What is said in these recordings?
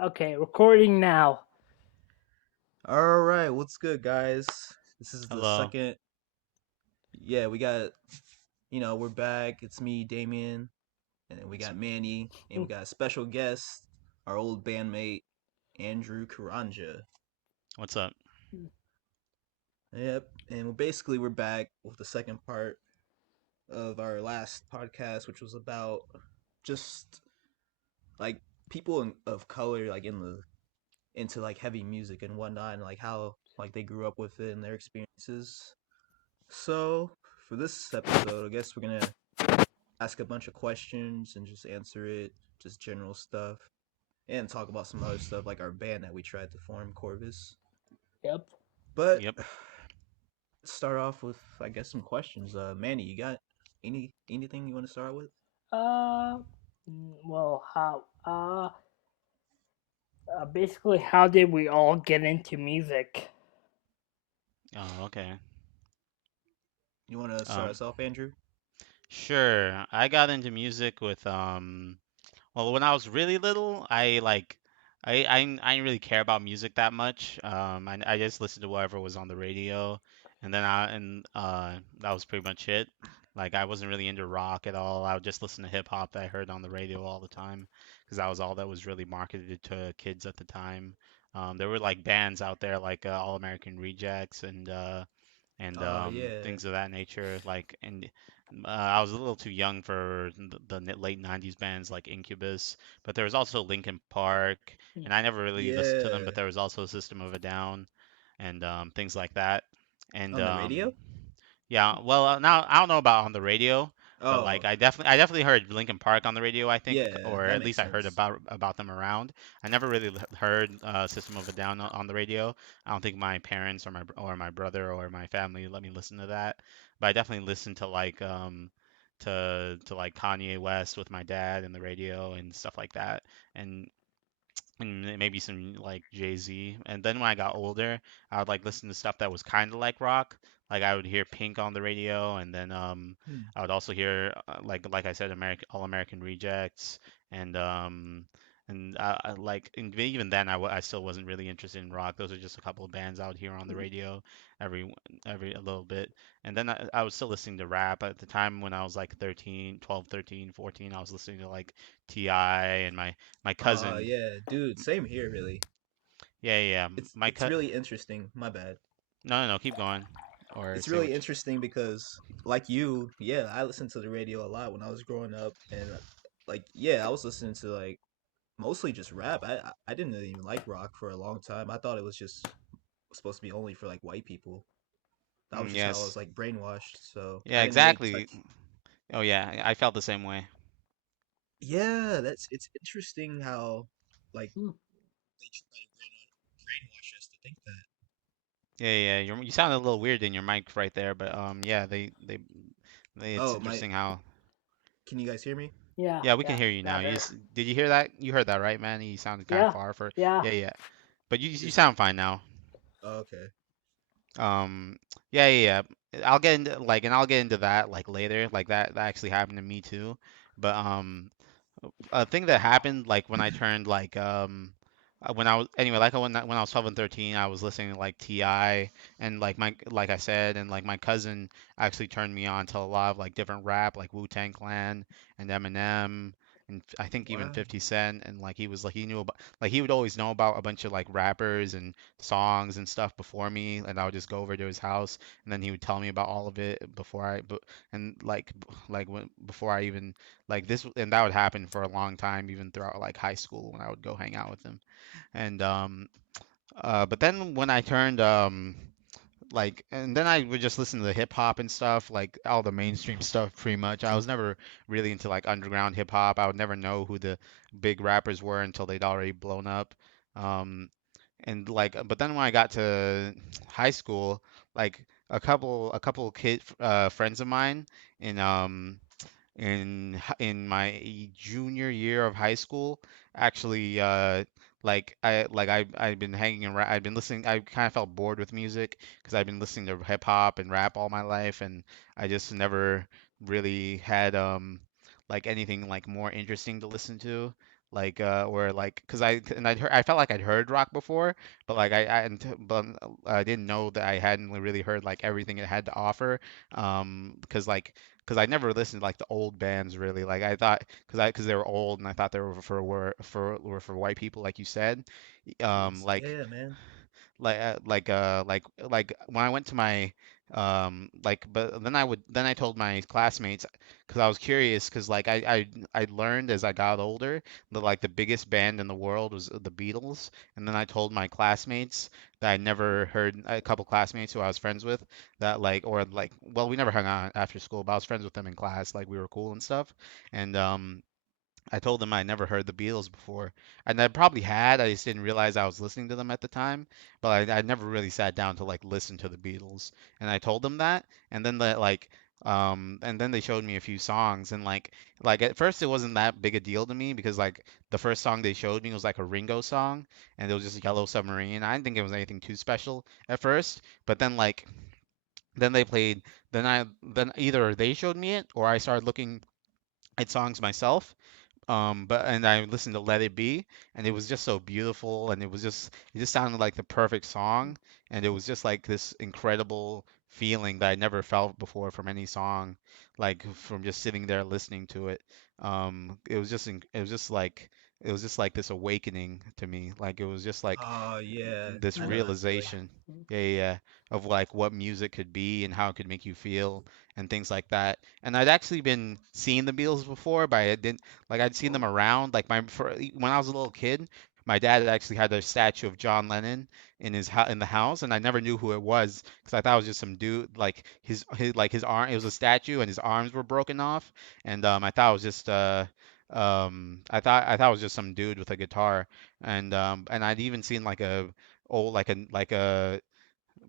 Okay, recording now. All right, what's good, guys? This is the Hello. second. Yeah, we got. We're back. It's me, Damien, and then we got Manny, and we got a special guest, our old bandmate, Andrew Karanja. What's up? Yep, and we're back with the second part of our last podcast, which was about just like people of color, like into like heavy music and whatnot, and like how like they grew up with it and their experiences. So for this episode, I guess we're gonna ask a bunch of questions and just answer it, just general stuff, and talk about some other stuff like our band that we tried to form, Corvus. Yep. But Yep. let's start off with, I guess, some questions. Manny, you got anything you want to start with? Uh, well, basically, how did we all get into music? Oh, okay. You want to start Um, us off, Andrew? sure. I got into music with well, when I was really little, I didn't really care about music that much. I just listened to whatever was on the radio, and that was pretty much it. Like I wasn't really into rock at all. I would just listen to hip hop that I heard on the radio all the time, because that was all that was really marketed to kids at the time. There were like bands out there like All American Rejects and Yeah. things of that nature. I was a little too young for the late '90s bands like Incubus, but there was also Linkin Park, and I never really listened to them. Yeah. But there was also System of a Down, and things like that. And On the radio? yeah, well, now I don't know about on the radio, but like Oh, I definitely heard Linkin Park on the radio, I think, yeah, or that at makes least I heard sense. about them around. I never really heard System of a Down on the radio. I don't think my parents or my brother or my family let me listen to that, but I definitely listened to like Kanye West with my dad and the radio and stuff like that. And maybe some like Jay-Z. And then when I got older, I would like listen to stuff that was kind of like rock. Like I would hear Pink on the radio, and then Hmm. I would also hear like I said, All American Rejects, and and even then I still wasn't really interested in rock. Those are just a couple of bands I would hear on the radio every every a little bit. And then I was still listening to rap at the time when I was like 13, 12, 13, 14. I was listening to like T.I. and my cousin. Yeah, dude, same here, really. Yeah, yeah. My It's cut. really interesting. My bad. No, no, no. Keep going, or It's say really which. interesting because like you, yeah, I listened to the radio a lot when I was growing up, and like yeah, I was listening to like mostly just rap. I didn't even like rock for a long time. I thought it was just supposed to be only for like white people. That was just how I was Yes. like brainwashed. So Yeah, I didn't really exactly. touch. Oh yeah, I felt the same way. Yeah, that's it's interesting how like they try to brainwash us to think that. Yeah, yeah. You sound a little weird in your mic right there, but yeah, it's Oh my, interesting how. can you guys hear me? Yeah, Yeah, we can yeah, hear you now. better. Did you hear that? You heard that, right, man? You sounded kind of Yeah, far for. yeah. Yeah, yeah. But you Is sound fine now. okay. Um, yeah, yeah, yeah. I'll get into that like later. Like that actually happened to me too. But a thing that happened like when I turned like when I was anyway like when I was 12 and 13 I was listening to like Ti and like I said and like my cousin actually turned me on to a lot of like different rap like Wu-Tang Clan and Eminem and I think even Wow. 50 Cent and like he was like he knew about like he would always know about a bunch of like rappers and songs and stuff before me and I would just go over to his house and then he would tell me about all of it before I but and like when before I even like this, and that would happen for a long time, even throughout like high school when I would go hang out with him. And but then when I turned and then I would just listen to the hip hop and stuff, like all the mainstream stuff pretty much. I was never really into like underground hip hop. I would never know who the big rappers were until they'd already blown up. Um, and like, but then when I got to high school, like a couple friends of mine in in my junior year of high school actually I've been hanging around. I've been listening. I kind of felt bored with music because I've been listening to hip hop and rap all my life, and I just never really had like anything like more interesting to listen to. or like because I felt like I'd heard rock before, but like I didn't know that I hadn't really heard like everything it had to offer. Because I never listened to like the old bands really. Like I thought because they were old and I thought they were for white people like you said. Um, like Yeah, man. like when I went to my but then I told my classmates because I was curious because I learned as I got older that like the biggest band in the world was the Beatles, and then I told my classmates that I never heard a couple classmates who I was friends with that like or like well we never hung out after school, but I was friends with them in class, like we were cool and stuff. And I told them I never heard the Beatles before, and I probably had. I just didn't realize I was listening to them at the time. But I never really sat down to like listen to the Beatles, and I told them that, and then and then they showed me a few songs, and like at first it wasn't that big a deal to me because like the first song they showed me was like a Ringo song, and it was just Yellow Submarine. I didn't think it was anything too special at first, but then like then they played, then either they showed me it or I started looking at songs myself. But and I listened to Let It Be, and it was just so beautiful, and it just sounded like the perfect song, and it was just like this incredible feeling that I never felt before from any song, like from just sitting there listening to it. It was just like this awakening to me, like it was just like Oh yeah, this I know that feeling. realization, yeah, of like what music could be and how it could make you feel and things like that. And I'd actually been seeing the Beatles before, but I didn't like I'd seen them around. When I was a little kid, my dad actually had a statue of John Lennon in the house, and I never knew who it was because I thought it was just some dude like his arm. It was a statue, and his arms were broken off, and I thought it was just I thought it was just some dude with a guitar, and I'd even seen like a old like a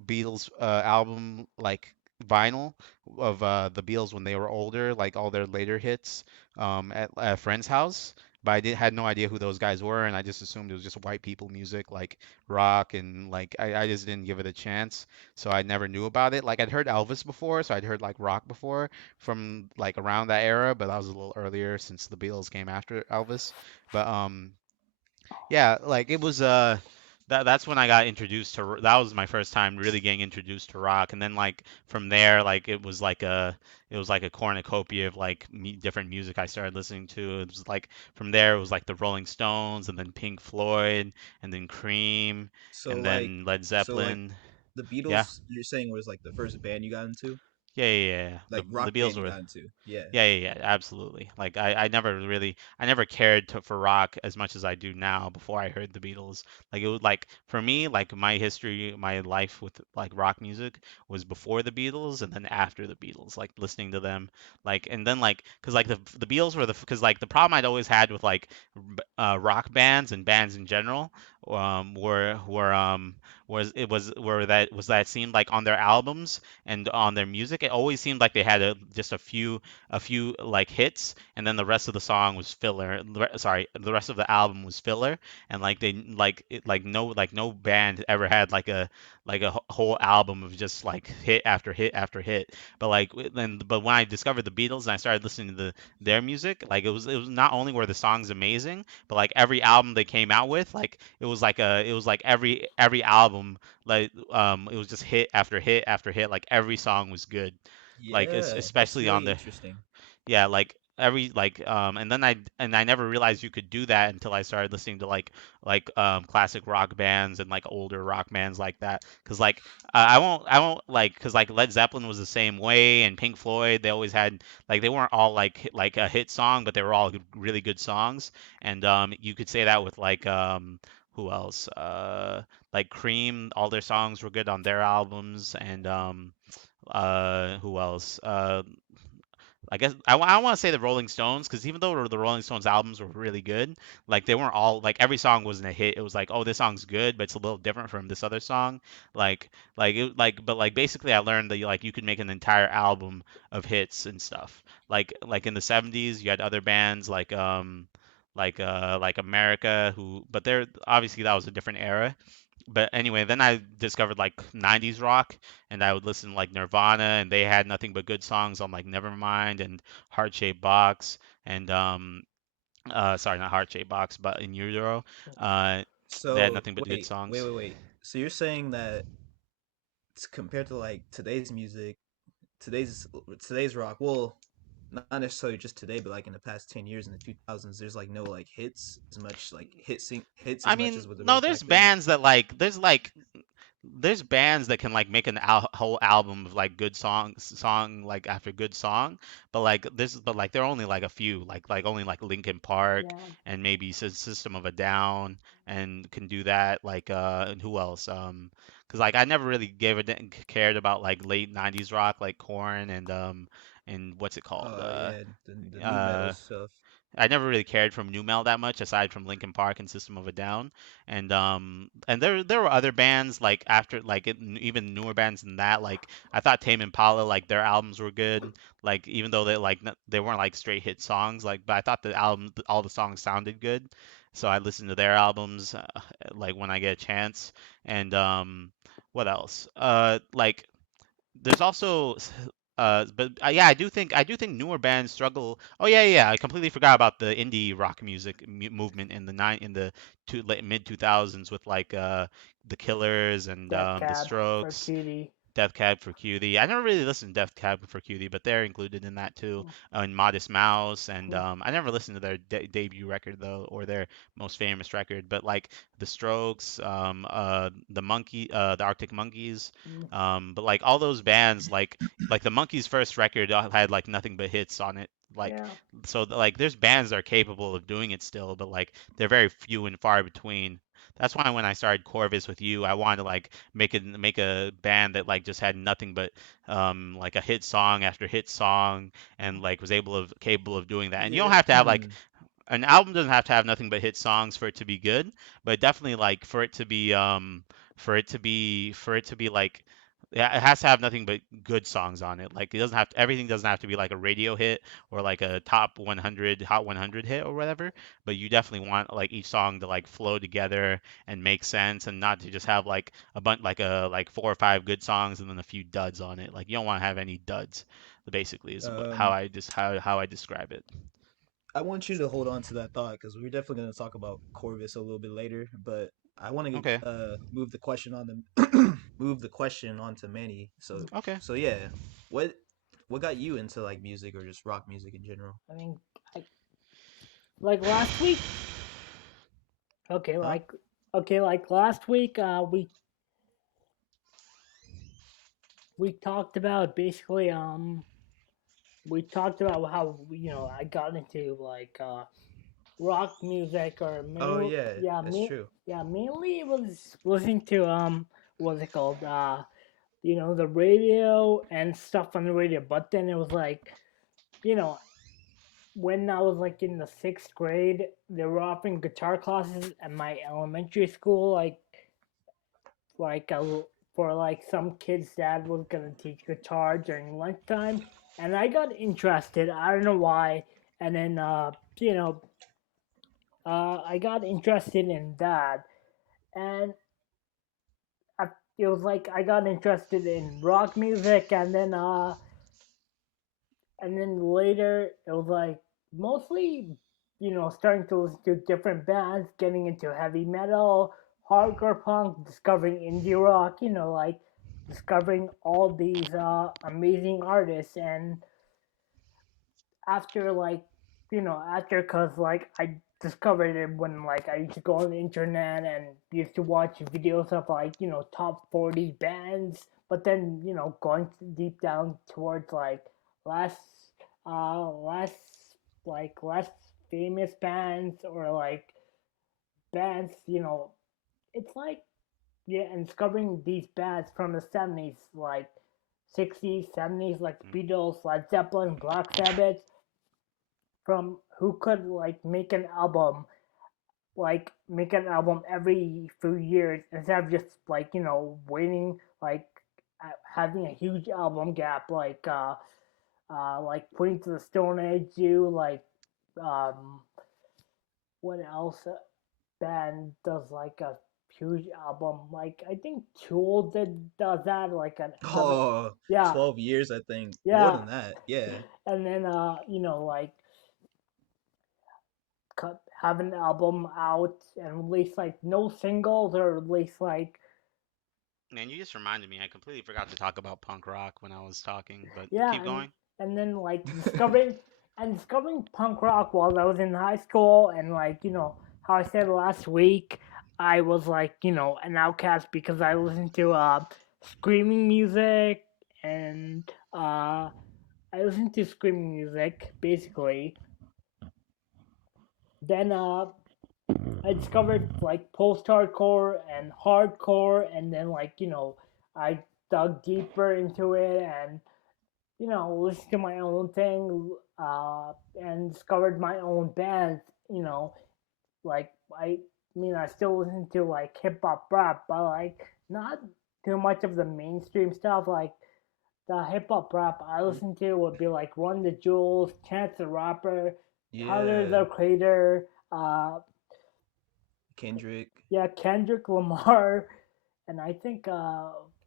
Beatles album like vinyl of the Beatles when they were older, like all their later hits at a friend's house. But had no idea who those guys were, and I just assumed it was just white people music, like rock, and like I just didn't give it a chance, so I never knew about it. Like I'd heard Elvis before, so I'd heard like rock before from like around that era, but that was a little earlier since the Beatles came after Elvis. But yeah, like it was that's when I got introduced to that was my first time really getting introduced to rock, and then like from there like it was like a cornucopia of like different music I started listening to. It was like from there it was like the Rolling Stones, and then Pink Floyd, and then Cream, So and like, then Led so like, Zeppelin. the Yeah. Beatles, you're saying was like the first band you got into, Yeah. like The rock Beatles band you were got into. Yeah. yeah, absolutely. Like I never cared for rock as much as I do now before I heard the Beatles. Like it was like for me, like my history, my life with like rock music was before the Beatles and then after the Beatles, like listening to them, like and then like because like the Beatles were because like the problem I'd always had with like rock bands and bands in general were that it seemed like on their albums and on their music, it always seemed like they had just a few like hits, and then the rest of the song was filler. Sorry, the rest of the album was filler, and like they like no band ever had like a whole album of just like hit after hit after hit. But when I discovered the Beatles and I started listening to their music, like it was not only were the songs amazing, but like every album they came out with, like it was like every album it was just hit after hit after hit, like every song was good, like Yeah, that's especially on really the interesting. yeah, like every and then I never realized you could do that until I started listening to classic rock bands and like older rock bands like that. Cause like I won't like cause like Led Zeppelin was the same way, and Pink Floyd, they always had like they weren't all like a hit song, but they were all really good songs. And you could say that with who else? Like Cream, all their songs were good on their albums. And who else? I guess I want to say the Rolling Stones, because even though the Rolling Stones albums were really good, like they weren't all like every song wasn't a hit. It was like, oh, this song's good, but it's a little different from this other song. But like basically, I learned that you could make an entire album of hits and stuff. Like in the 70s, you had other bands like America, who, but they're obviously that was a different era. But anyway, then I discovered like 90s rock, and I would listen to like Nirvana, and they had nothing but good songs on like Nevermind and Heart Shaped Box, and Sorry, not heart shaped box, but in utero. Uh, they had So nothing but good songs. wait. So you're saying that compared to like today's music, today's today's rock, well, not necessarily just today, but like in the past 10 years in the 2000s, there's like no like hits as much like hits I as much mean, as what there no, was there's back then. bands that there's bands that can like make an whole album of like good song like after good song, but like there are only like a few, like only like Linkin Park Yeah, and maybe System of a Down and can do that. And who else? Because like I never really cared about like late '90s rock like Korn and what's it called? Oh yeah, the new metal Uh stuff. I never really cared for nu metal that much, aside from Linkin Park and System of a Down, and there were other bands like after even newer bands than that. Like I thought Tame Impala, like their albums were good, like even though they weren't like straight hit songs, like but I thought all the songs sounded good, so I listened to their albums like when I get a chance. And what else? There's also but yeah, I do think newer bands struggle. Oh yeah, yeah, I completely forgot about the indie rock music movement in the mid 2000s with the Killers and Death the Cab for Strokes. Cutie. Death Cab for Cutie. I never really listened to Death Cab for Cutie, but they're included in that too. And Modest Mouse, and Mhm. I never listened to their debut record though, or their most famous record. But like the Strokes, the Arctic Monkeys, but like all those bands, like the Monkeys' first record had like nothing but hits on it. Like Yeah, like there's bands that are capable of doing it still, but like they're very few and far between. That's why when I started Corvus with you, I wanted to like make a band that like just had nothing but like a hit song after hit song, and like was capable of doing that. And you don't Yeah. have to have like an album doesn't have to have nothing but hit songs for it to be good, but definitely like for it to be like yeah, it has to have nothing but good songs on it. Like everything doesn't have to be like a radio hit or like a top 100 hot 100 hit or whatever, but you definitely want like each song to like flow together and make sense, and not to just have like a bunch like 4 or 5 good songs and then a few duds on it. Like you don't want to have any duds. Basically is Um, how I describe it. I want you to hold on to that thought because we're definitely going to talk about Corvus a little bit later. But I want Okay. to move the question on the move the question on to Manny. Okay. So yeah, what what got you into like music or just rock music in general? I mean, I, like last week. Okay, Huh? like last week, we talked about basically we talked about how I got into like rock music or Oh main yeah, that's true. yeah, mainly it was listening to what's it called, the radio and stuff on the radio. But then it was like, you know when I was like in the 6th grade, they were offering guitar classes at my elementary school, like for like some kid's dad was gonna teach guitar during lunchtime, and I got interested. I don't know why, and then I got interested in that, and I, it was like I got interested in rock music, and then later it was like mostly starting to listen to different bands, getting into heavy metal, hardcore punk, discovering indie rock, like discovering all these amazing artists. And after like after, cuz like I discovered it when like I used to go on the internet and used to watch videos of like top 40 bands, but then going deep down towards like less less less famous bands, or like bands, it's like, yeah, and discovering these bands from the 70s, like 60s, 70s, like Mm. the Beatles, Led Zeppelin, Black Sabbath, from who could like make an album every few years instead of just like waiting, like having a huge album gap, like Queen to the Stone Age do, like um what else band does like a huge album, like I think Tool does that, like another. Oh, Yeah, 12 years, I think. More yeah. than that. Yeah. And then have an album out and release like no singles or release like Man, you just reminded me. I completely forgot to talk about punk rock when I was talking, but yeah, keep going. and then like discovering punk rock while I was in high school, and like how I said last week, I was like an outcast because I listened to screaming music and I listened to screaming music basically. Then I discovered like post hardcore and hardcore, and then like I dug deeper into it and listened to my own thing and discovered my own bands. Like I still listen to like hip hop rap, but like not too much of the mainstream stuff. Like the hip hop rap I listen to would be like Run the Jewels, Chance the Rapper, Tyler Yeah, the Creator, Kendrick. yeah, Kendrick Lamar, and I think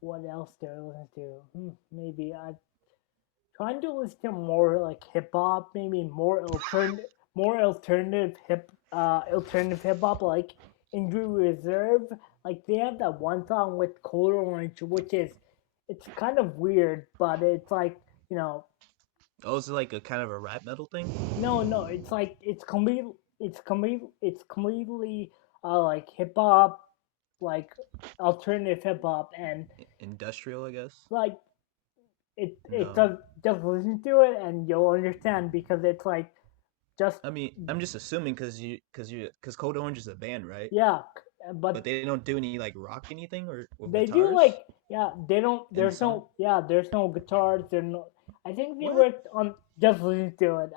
what else do I listen to? Maybe I trying to listen to more like hip hop, maybe more alternative hip hop like Injury Reserve. Like they have that one song with Code Orange, which is it's kind of weird, but it's like you know Oh, is it like a kind of a rap metal thing? no, it's like it's completely like hip hop, like alternative hip hop, and Industrial, I guess. like it No. does just listen to it and you'll understand because it's like just I mean, I'm just assuming because Code Orange is a band, right? yeah, But but they don't do any like rock anything or with they do like guitars yeah they don't in the song. there's no guitars there's no I think they What? worked on just listen to it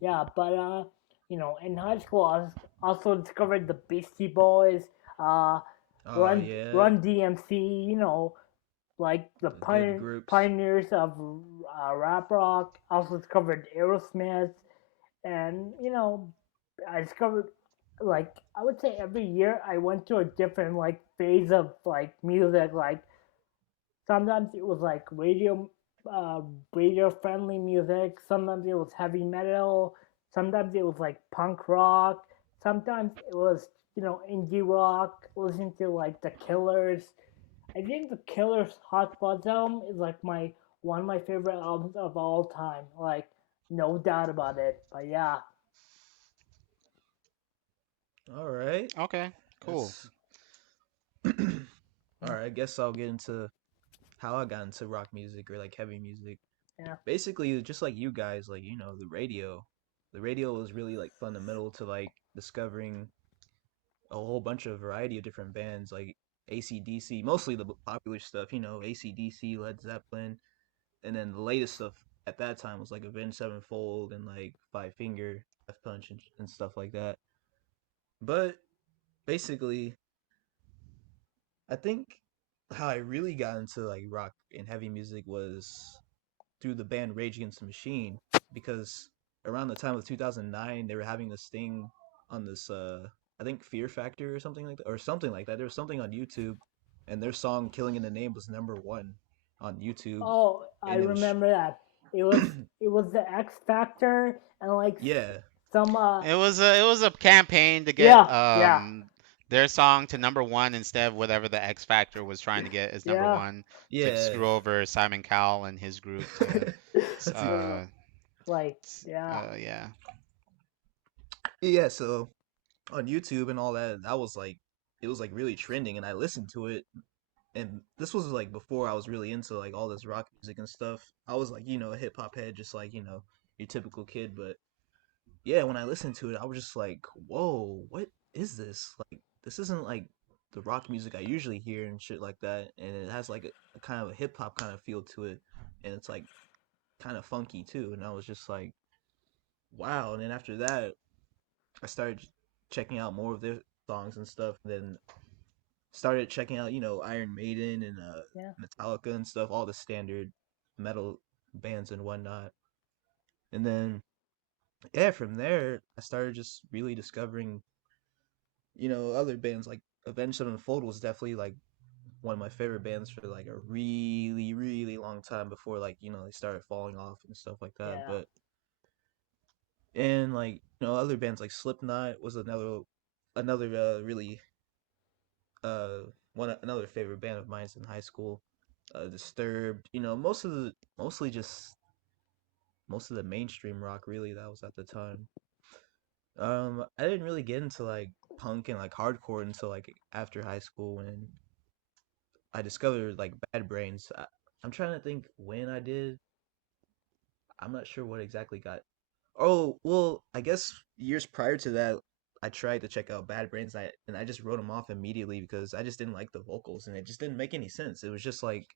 yeah but in high school I also discovered the Beastie Boys uh Oh run yeah, run DMC like the the good groups. pioneers of rap rock. Also discovered Aerosmith, and I discovered like I would say every year I went to a different like phase of like music. Like sometimes it was like uh, radio friendly music. Sometimes it was heavy metal. Sometimes it was like punk rock. Sometimes it was indie rock. Listening to like the Killers. I think the Killers Hot Fuzz album is like my one of my favorite albums of all time. Like no doubt about it. But yeah, All right, Okay, cool. that's all right. I guess I'll get into how I got into rock music or like heavy music. yeah, Basically, just like you guys, like the radio. The radio was really like fundamental to like discovering a whole bunch of variety of different bands like ACDC, mostly the popular stuff, ACDC, Led Zeppelin, and then the latest stuff at that time was like Avenged Sevenfold and like Five Finger, Death Punch, and stuff like that. But basically, I think how I really got into like rock and heavy music was through the band Rage Against the Machine because around the time of 2009 they were having this thing on this I think Fear Factor or something like that or something like that. There was something on YouTube and their song Killing in the Name was #1 on YouTube oh, I and it was remember that. It was it was the X Factor and like yeah. some It was a campaign to get yeah, yeah, their song to number one instead of whatever the X Factor was trying to get as number yeah. one to Yeah. screw over Simon Cowell and his group to So uh like yeah, yeah. Yeah, so on YouTube and all that, that was like it was like really trending and I listened to it and this was like before I was really into like all this rock music and stuff. I was like, a hip hop head, just like, your typical kid. But yeah, when I listened to it, I was just like, whoa, what is this? Like, this isn't like the rock music I usually hear and shit like that. And it has like a kind of a hip hop kind of feel to it. And it's like kind of funky too. And I was just like, wow. And then after that, I started checking out more of their songs and stuff. And then started checking out, Iron Maiden and yeah, Metallica and stuff, all the standard metal bands and whatnot. And then yeah, from there I started just really discovering, other bands like Avenged Sevenfold was definitely like one of my favorite bands for like a really, really long time before like, they started falling off and stuff like that. yeah. But And like other bands like Slipknot was another really uh one another favorite band of mine in high school. Disturbed, mostly just most of the mainstream rock really that was at the time. I didn't really get into like punk and like hardcore until like after high school when I discovered like Bad Brains. I'm trying to think when I did. I'm not sure what exactly got. Oh well, I guess years prior to that, I tried to check out Bad Brains. And I just wrote them off immediately because I just didn't like the vocals and it just didn't make any sense. It was just like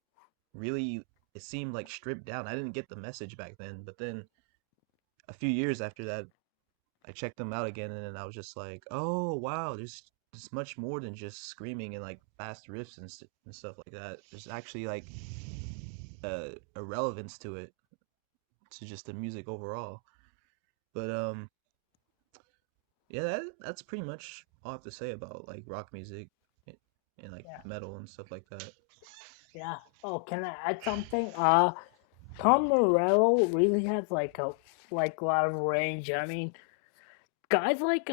really, it seemed like stripped down. I didn't get the message back then, but then a few years after that, I checked them out again, and then I was just like, oh wow, there's much more than just screaming and like fast riffs and stuff like that. There's actually like a relevance to it, to just the music overall. But yeah, that's pretty much all I have to say about like rock music and, and like Yeah, metal and stuff like that. yeah. Oh, can I add something? Tom Morello really has like a lot of range. I mean, guys like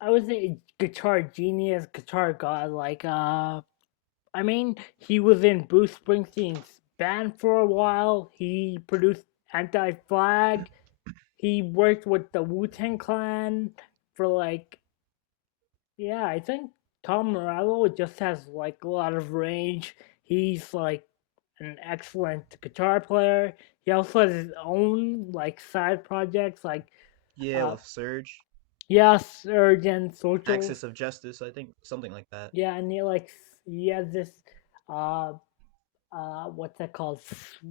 I would say guitar genius, guitar god. I mean, he was in Bruce Springsteen's band for a while. He produced Anti Flag. He worked with the Wu Tang Clan for yeah, I think Tom Morello just has like a lot of range. He's like an excellent guitar player. He also has his own like side projects Yeah, uh with Surge, yeah, Surge and Social. Axis of Justice, I think something like that. Yeah, and he has this uh what's that called?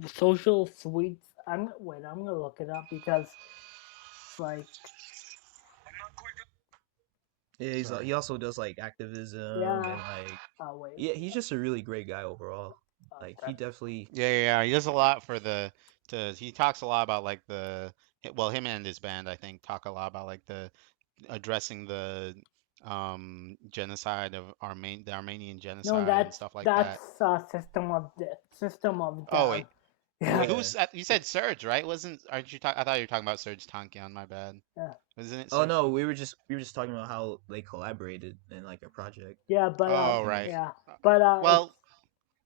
Social Suites. I'm gonna look it up because it's like Yeah, Sorry. he also does like activism yeah. and like Wait. yeah, he's just a really great guy overall. Like he That, definitely Yeah, yeah, yeah. He does a lot for the to he talks a lot about like the well, him and his band I think talk a lot about like the addressing the genocide of the Armenian no, genocide and stuff like that's that. System of Oh Down. wait. Yeah, Wait, yeah. who's you said Surge, right? Wasn't aren't you I thought you were talking about Surge Tankian, my bad. yeah, Wasn't it Oh Surge no, Tankian? we were just talking about how they collaborated in like a project. yeah. But Oh, And right. like yeah, Uh, but it's Well,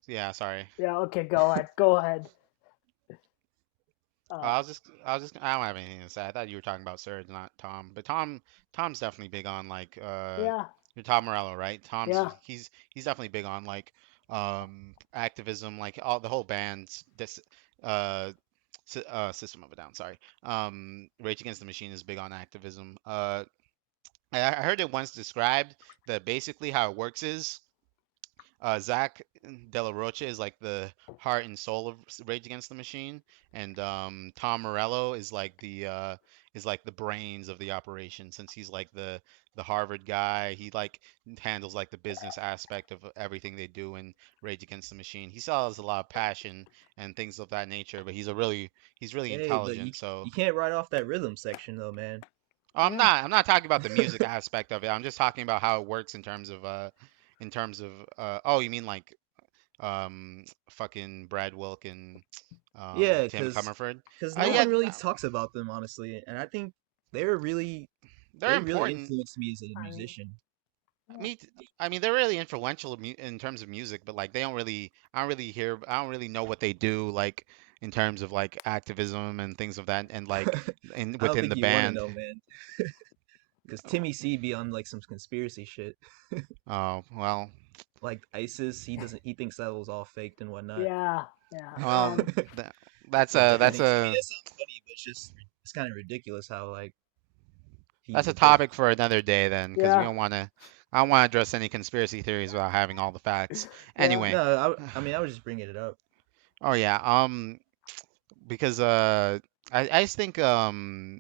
yeah, sorry. yeah. Okay, go ahead, go ahead. Oh, Uh, I don't have anything to say. I thought you were talking about Surge, not Tom. But Tom's definitely big on like yeah, you're Tom Morello, right? yeah, He's definitely big on like activism, like all the whole band's this uh System of a Down, sorry. Rage Against the Machine is big on activism. I heard it once described that basically how it works is Zach De La Rocha is like the heart and soul of Rage Against the Machine, and Tom Morello is like the brains of the operation since he's like the Harvard guy. He like handles like the business aspect of everything they do in Rage Against the Machine. He still has a lot of passion and things of that nature, but he's really hey, but you intelligent. So you can't write off that rhythm section though, man. oh, yeah. I'm not talking about the music aspect of it. I'm just talking about how it works in terms of oh, you mean like fucking Brad Wilk and Yeah, Tim cause Comerford. cause no Yeah, one really talks about them honestly, and I think they were really they're they really important. influenced me as a I mean, musician. yeah, Me, I mean, they're really influential in terms of music, but like they don't really, I don't really know what they do like in terms of like activism and things of that, and like in I don't within think the you want to band. know, man. Cause Timmy C be on like some conspiracy shit, Oh, well, like ISIS. He thinks that was all faked and whatnot. yeah, yeah. well, th And I mean that's not funny, but it's kind of ridiculous how like he that's a would think. topic for another day then, because we Yeah, don't want to. I don't want to address any conspiracy theories without having all the facts. yeah, Anyway, No, I mean I was just bringing it up. oh yeah, because I just think oh,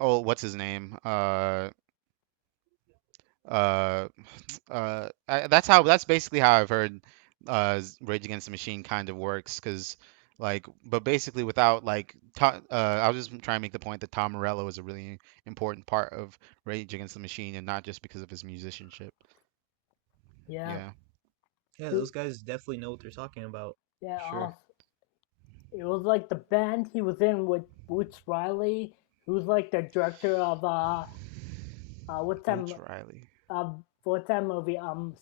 what's his name? Uh that's basically how I've heard Rage Against the Machine kind of works, because like but basically without like I was just trying to make the point that Tom Morello is a really important part of Rage Against the Machine, and not just because of his musicianship. yeah, Yeah. Yeah, those guys definitely know what they're talking about. yeah. For sure. Also, it was like the band he was in with Boots Riley. who's like the director of what's that Boots Riley. what's that movie?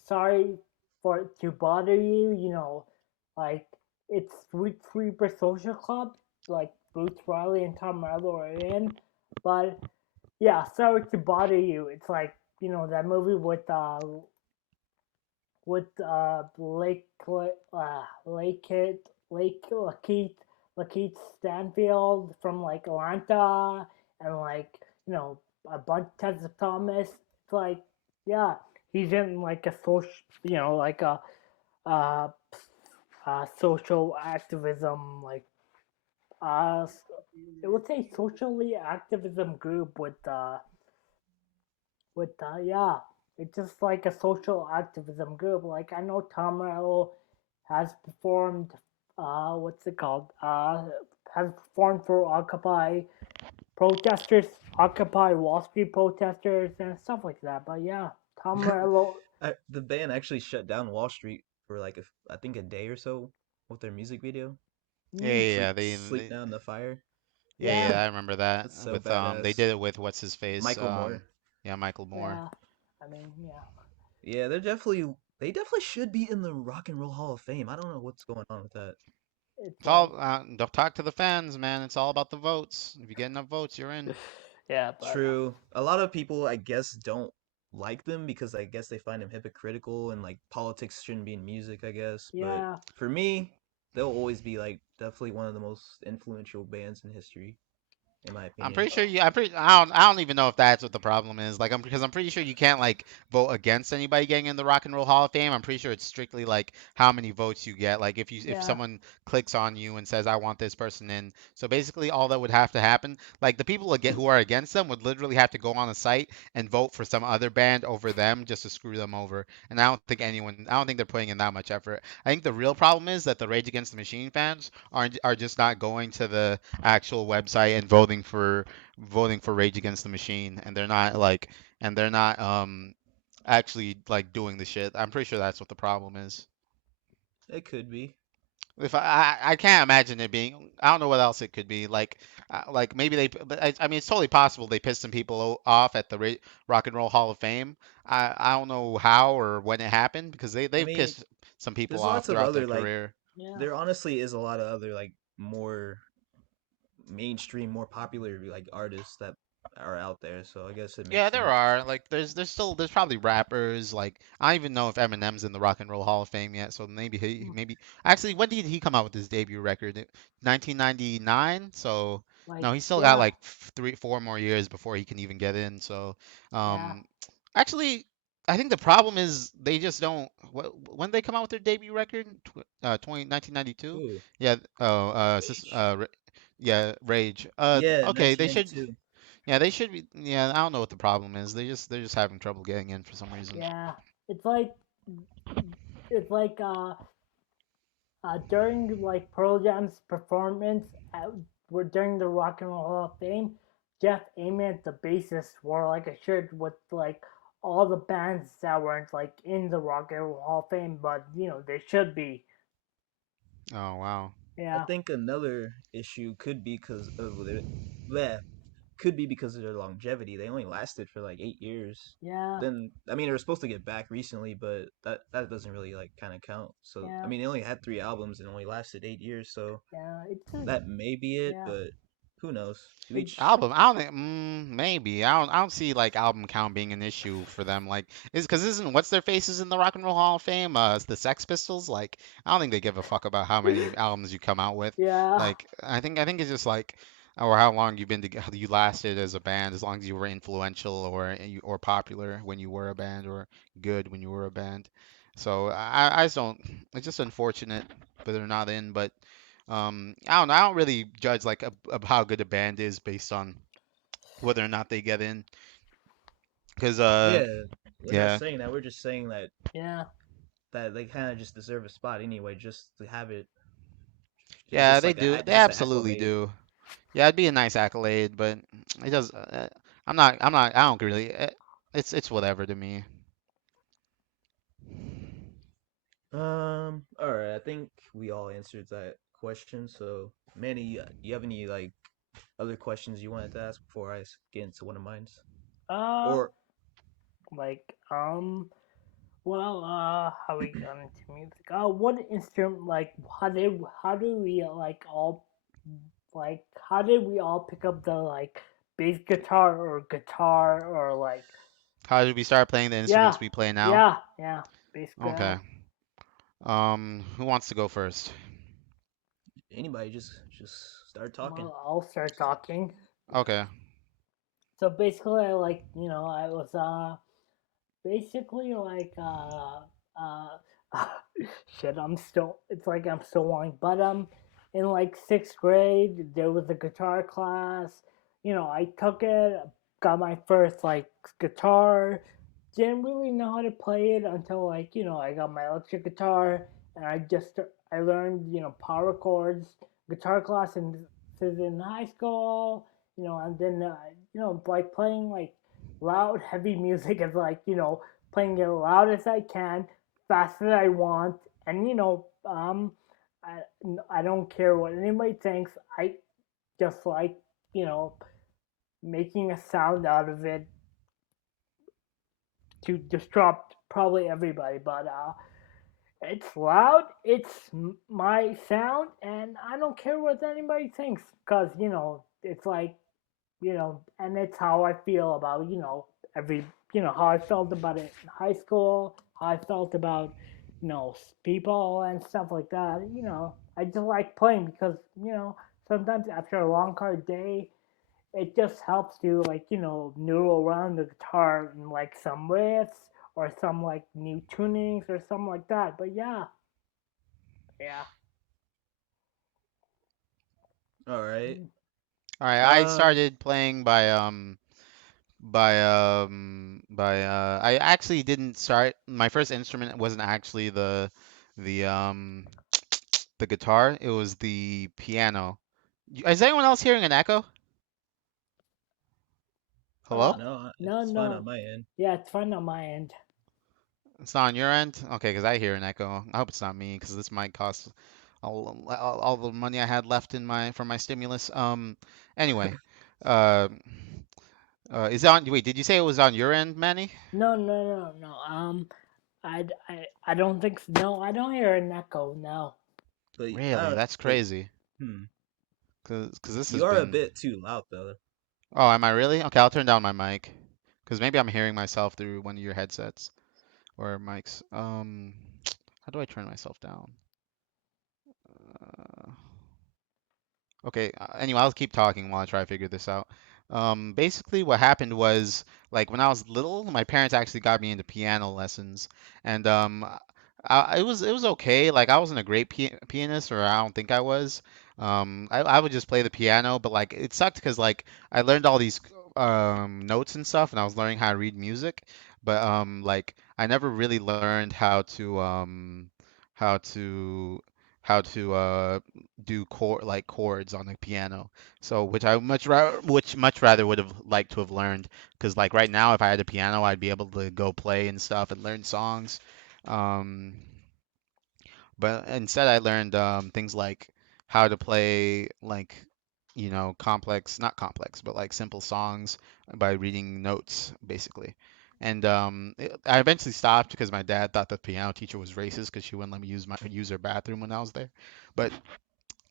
Sorry for to bother you. You know, like it's Sweet Sleeper Social Club. Like Bruce Riley and Tom Marlowe are in, but yeah, sorry to bother you. It's like that movie with Lake Lakeith Stanfield from like Atlanta and like you know a bunch Tessa Thomas. It's like yeah, he's in like a social like uh, social activism uh it would say socially activism group with yeah, it's just like a social activism group. Like I know Tom Morello has performed what's it called? Has performed for Occupy protesters, Occupy Wall Street protesters and stuff like that. But yeah, Tom Morello. The band actually shut down Wall Street for like I think a day or so with their music video. Yeah, Mm, yeah, Sleep yeah. sleep down the fire. Yeah, yeah, yeah, I remember that. That's so With they badass. did it with what's his face? Michael Moore. Yeah, Michael Moore. yeah. I mean, yeah, Yeah, they definitely should be in the Rock and Roll Hall of Fame. I don't know what's going on with that. it's It's all don't talk to the fans, man. It's all about the votes. If you get enough votes, you're in. yeah, but True. A lot of people, I guess, don't like them because I guess they find them hypocritical and like politics shouldn't be in music, I guess. But yeah, for me, they'll always be like definitely one of the most influential bands in history, in my I'm opinion. pretty sure you. I'm pretty. I don't even know if that's what the problem is. Like, because I'm pretty sure you can't like vote against anybody getting in the Rock and Roll Hall of Fame. I'm pretty sure it's strictly like how many votes you get. Like, if yeah, someone clicks on you and says I want this person in, so basically all that would have to happen, like the people who are against them would literally have to go on a site and vote for some other band over them just to screw them over. And I don't think they're putting in that much effort. I think the real problem is that the Rage Against the Machine fans are just not going to the actual website and voting for Rage Against the Machine, and they're not actually like doing the shit. I'm pretty sure that's what the problem is. It could be. If I can't imagine it being. I don't know what else it could be. Like maybe they. But I mean, it's totally possible they pissed some people off at the Rock and Roll Hall of Fame. I don't know how or when it happened because I they've mean, pissed some people there's off lots of throughout their other like career. yeah, there honestly is a lot of other like more mainstream, more popular like artists that are out there. So I guess it Yeah, makes there sense. are. Like there's probably rappers like I don't even know if Eminem's in the Rock and Roll Hall of Fame yet, so mm, maybe actually when did he come out with his debut record? 1999. So like no, he's still got yeah, like 4 more years before he can even get in. So yeah, um actually I think the problem is they just don't when they come out with their debut record 1992. Ooh, Yeah, Rage. yeah, Rage. Yeah, Okay, they should 1992. yeah, they should be. Yeah, I don't know what the problem is. They're just having trouble getting in for some reason. yeah. It's like it's like during like Pearl Jam's performance during the Rock and Roll Hall of Fame, Jeff Ament, the bassist, wore like a shirt with like all the bands that weren't like in the Rock and Roll Hall of Fame, but they should be. Oh wow. I Yeah, think another issue could be because of bleh, could be because of their longevity. They only lasted for like 8 years. yeah, Then I mean they were supposed to get back recently, but that doesn't really like kind of count. So I yeah, mean they only had 3 albums and only lasted 8 years. So yeah. It's a that may be it, yeah. but who knows? To It, each. Album, I don't think, maybe. I don't see like album count being an issue for them. Like, is because isn't what's their faces in the Rock and Roll Hall of Fame? It's the Sex Pistols. Like, I don't think they give a fuck about how many albums you come out with. yeah, Like, I think it's just like, or how long you've been together, you lasted as a band, as long as you were influential or popular when you were a band, or good when you were a band. So I just don't. It's just unfortunate, but they're not in. But I don't know. I don't really judge like how good a band is based on whether or not they get in. Cause Yeah, we're not yeah, saying that. We're just saying that yeah, they kind of just deserve a spot anyway, just to have it. It's yeah, just they like do. They just an absolutely acclimate. do. Yeah, it'd be a nice accolade, but it does. I'm not. I don't really. It's whatever to me. All right. I think we all answered that question. So, Manny, you have any like? other questions you wanted to ask before get into one of mine? Uh, Or like well, how we got into music? What instrument? Like, how do we like all like how did we all pick up the like bass guitar or guitar or like How did we start playing the yeah instruments we play now? yeah bass Okay. guitar. Who wants to go first? anybody, just start talking. Well, I'll start talking. Okay. So basically, I like I was basically like shit. I'm still. It's like I'm still lying, but in like sixth grade, there was a guitar class. I took it, got my first like guitar. Didn't really know how to play it until like I got my electric guitar, and I learned power chords. Guitar class in high school, and then like playing like loud, heavy music is like playing it loud as I can, fast as I want, and I I don't care what anybody thinks. I just like you know making a sound out of it to disrupt probably everybody, but it's loud. It's my sound, and I don't care what anybody thinks because it's like and it's how I feel about every how I felt about it in high school, how I felt about people and stuff like that. I just like playing because sometimes after a long hard day, it just helps you like noodle around the guitar and like some riffs or some like new tunings or something like that. But yeah, yeah. All right. Mm. All right. I Uh, started playing I actually didn't start. My first instrument wasn't actually the the guitar. It was the piano. Is anyone else hearing an echo? Uh, Hello? no, no, it's fine on no. my end. Yeah, it's fun on my end. It's not on your end? Okay, because I hear an echo. I hope it's not me, because this might cost all the money I had left in my from my stimulus. Anyway, uh, is it on? Wait, did you say it was on your end, Manny? No, no, no, no. I don't think so. No, I don't hear an echo. No. Really? That's But crazy. hmm, Because this has you are a been. bit too loud though. Oh, am I really? Okay, I'll turn down my mic. Because maybe I'm hearing myself through one of your headsets or mics. How do I turn myself down? Uh, Okay, anyway, I'll keep talking while I try to figure this out. Basically, what happened was, like, when I was little, my parents actually got me into piano lessons, and it was okay. Like, I wasn't a great pianist, or I don't think I was. I would just play the piano, but like, it sucked because like I learned all these notes and stuff, and I was learning how to read music, but like I never really learned how to how to do chords on the piano. So which much rather would have liked to have learned because like right now if I had a piano I'd be able to go play and stuff and learn songs. Um, but instead I learned things like how to play like complex, not complex, but like simple songs by reading notes basically. And I eventually stopped because my dad thought the piano teacher was racist because she wouldn't let me use her bathroom when I was there. But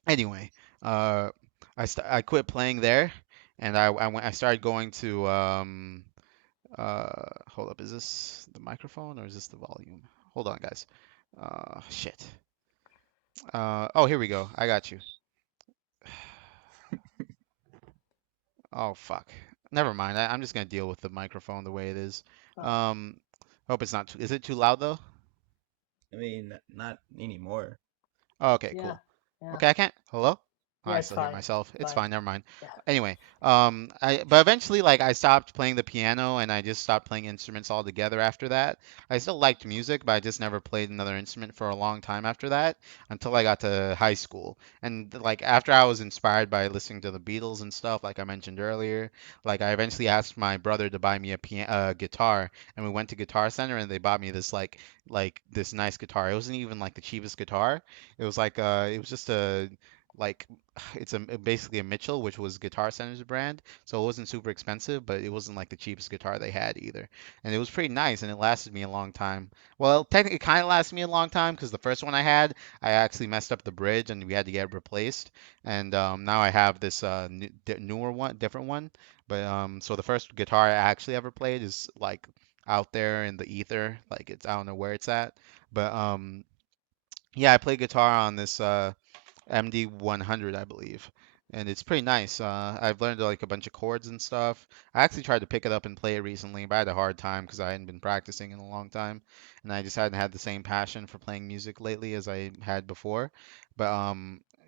anyway, uh, I quit playing there, and I started going to hold up, is this the microphone or is this the volume? Hold on, guys. Shit. Oh, here we go. I got you. Oh, fuck. Never mind. I'm just gonna deal with the microphone the way it is. Oh, Um, hope it's not too, is it too loud though? I mean, not anymore. Oh, okay, yeah, cool. yeah, Okay, I can't. Hello? Oh, yeah. I It's still hear fine. myself. It's It's fine. fine, never mind. Yeah. Anyway, but eventually, like, I stopped playing the piano and I just stopped playing instruments altogether after that. I still liked music, but I just never played another instrument for a long time after that until I got to high school. And like after I was inspired by listening to the Beatles and stuff, like I mentioned earlier, like I eventually asked my brother to buy me a guitar, and we went to Guitar Center and they bought me this like this nice guitar. It wasn't even like the cheapest guitar. It was like it was just like it's basically a Mitchell, which was Guitar Center's brand, so it wasn't super expensive, but it wasn't like the cheapest guitar they had either, and it was pretty nice, and it lasted me a long time. Well, technically, it kind of lasted me a long time because the first one I had, I actually messed up the bridge, and we had to get it replaced, and now I have this newer one, different one, but so the first guitar I actually ever played is like out there in the ether, like it's I don't know where it's at, but yeah, I play guitar on this MD 100, I believe. And it's pretty nice. I've learned like a bunch of chords and stuff. I actually tried to pick it up and play it recently, but I had a hard time because I hadn't been practicing in a long time, and I just hadn't had the same passion for playing music lately as I had before. But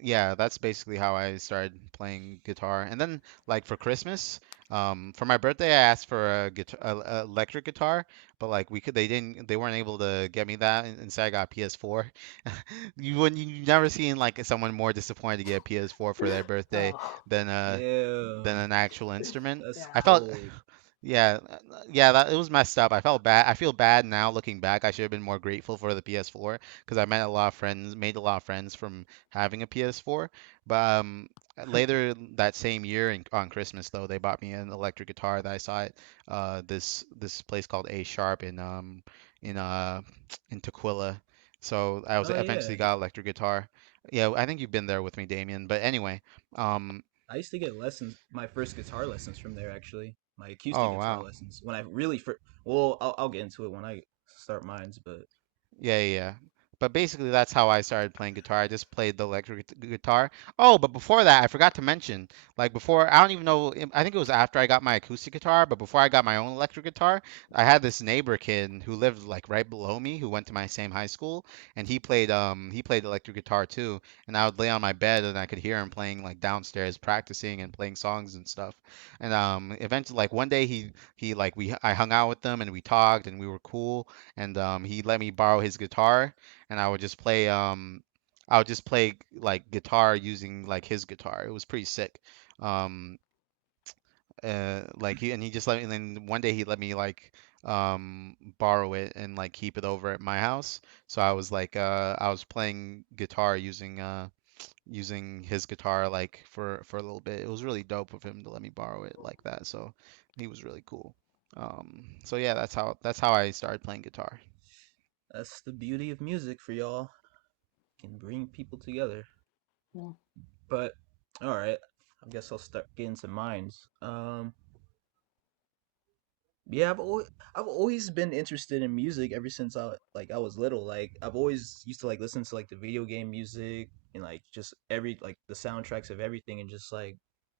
yeah, that's basically how I started playing guitar. And then like for Christmas, for my birthday, I asked for a guitar, a electric guitar, but like they weren't able to get me that. Instead, I got a PS4. You never seen like someone more disappointed to get a PS4 for their birthday Oh, than Ew, an actual instrument. that's I yeah. felt cold. yeah, yeah, that it was messed up. I felt bad. I feel bad now looking back. I should have been more grateful for the PS4 because I met a lot of friends, made a lot of friends from having a PS4. But later that same year on Christmas though, they bought me an electric guitar that I saw at this place called A Sharp in in Tequila. So I was Oh eventually yeah, got electric guitar. Yeah, I think you've been there with me, Damien. But anyway, um, I used to get lessons, my first guitar lessons from there actually, my acoustic oh guitar wow. lessons. When I really well, I'll get into it when I start mines, but Yeah, yeah, yeah. But basically, that's how I started playing guitar. I just played the electric guitar. Oh, but before that, I forgot to mention, like before, I don't even know, I think it was after I got my acoustic guitar, but before I got my own electric guitar, I had this neighbor kid who lived like right below me, who went to my same high school, and he played electric guitar too. And I would lay on my bed and I could hear him playing like downstairs, practicing and playing songs and stuff. And eventually, like one day he like I hung out with them and we talked and we were cool and he let me borrow his guitar, and I would just play like guitar using like his guitar. It was pretty sick. Um, like he just let me. And then one day he let me like borrow it and like keep it over at my house. So I was playing guitar using his guitar like for a little bit. It was really dope of him to let me borrow it like that. So he was really cool. So yeah, that's how I started playing guitar. that's the beauty of music for y'all. Can bring people together. Yeah. But all right, I guess I'll start getting to mines. Yeah, I've always been interested in music ever since I was little. Like I've always used to like listen to like the video game music and like just every like the soundtracks of everything and just like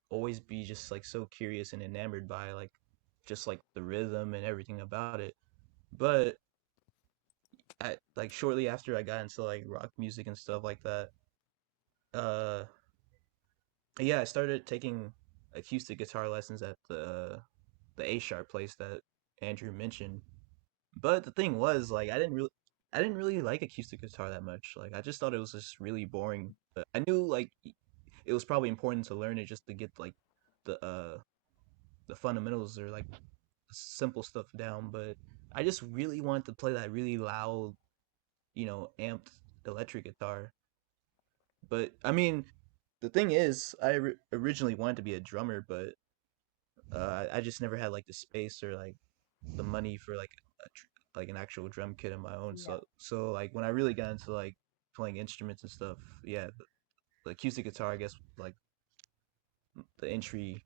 always be just like so curious and enamored by like just like the rhythm and everything about it. But I like shortly after I got into like rock music and stuff like that, uh yeah, I started taking acoustic guitar lessons at the A sharp place that Andrew mentioned. But the thing was, like, I didn't really like acoustic guitar that much. Like, I just thought it was just really boring. But I knew like it was probably important to learn it just to get like the the fundamentals or like simple stuff down. But I just really wanted to play that really loud, amped electric guitar. But I mean, the thing is, originally wanted to be a drummer, but I just never had like the space or like the money for like like an actual drum kit of my own. Yeah. So like when I really got into like playing instruments and stuff, yeah, the acoustic guitar I guess like the entry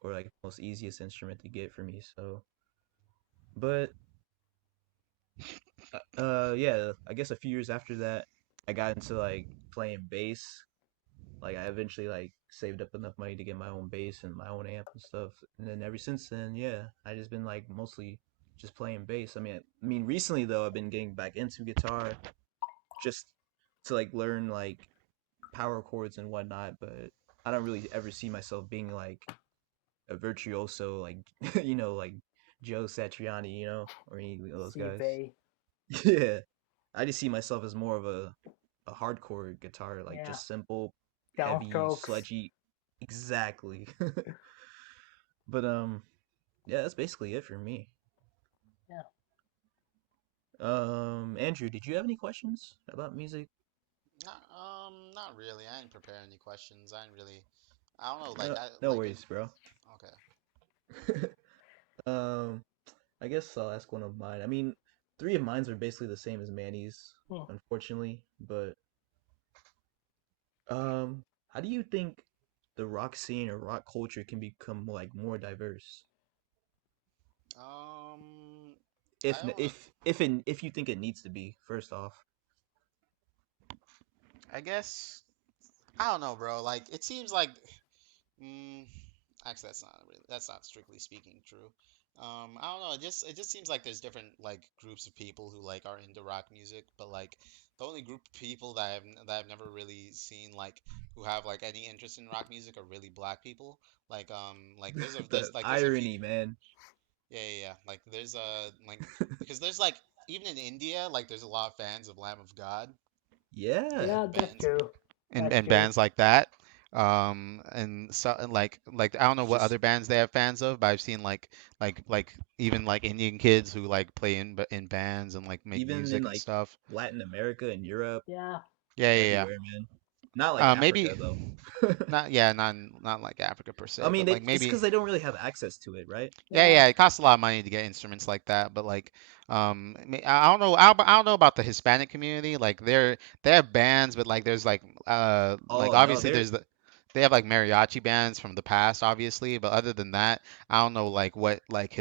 or like most easiest instrument to get for me. So, but yeah, I guess a few years after that, I got into like playing bass. Like I eventually like saved up enough money to get my own bass and my own amp and stuff. And then ever since then, yeah, I just been like mostly just playing bass. I mean recently though I've been getting back into guitar just to like learn like power chords and whatnot, but I don't really ever see myself being like a virtuoso like like Joe Satriani, or any of those guys. CFA. Yeah. I just see myself as more of a hardcore guitar, like Yeah. just simple, heavy, Downstrokes. sludgy. Exactly. But yeah, that's basically it for me. Yeah. Andrew, did you have any questions about music? No, Not really. I didn't prepare any questions. I didn't really. I don't know. No, no worries, bro. Okay. um, I guess I'll ask one of mine. I mean, three of mines are basically the same as Manny's, Hmm. unfortunately. But how do you think the rock scene or rock culture can become like more diverse? I don't know. If you think it needs to be, first off. I guess I don't know, bro. Like it seems like Mm, actually, that's not strictly speaking true. I don't know. It just seems like there's different like groups of people who like are into rock music, but like the only group of people that I've never really seen like who have like any interest in rock music are really black people. Like The there's a few irony, man. yeah. Like there's like because there's like even in India like there's a lot of fans of Lamb of God Yeah. Yeah, and that's bands true. That's and true. bands like that. And so like I don't know It's what just other bands they have fans of, but I've seen like even like Indian kids who like play in bands and like make even in music and like stuff. Latin America and Europe, Yeah. Yeah. everywhere, man. Not like Maybe Africa though. not like Africa per I se, mean, but like it's maybe because they don't really have access to it, right? Yeah. yeah, it costs a lot of money to get instruments like that, but like, I don't know, I don't know about the Hispanic community. Like, they have bands, but like, there's like Oh no, obviously they have like mariachi bands from the past, obviously, but other than that, I don't know like what like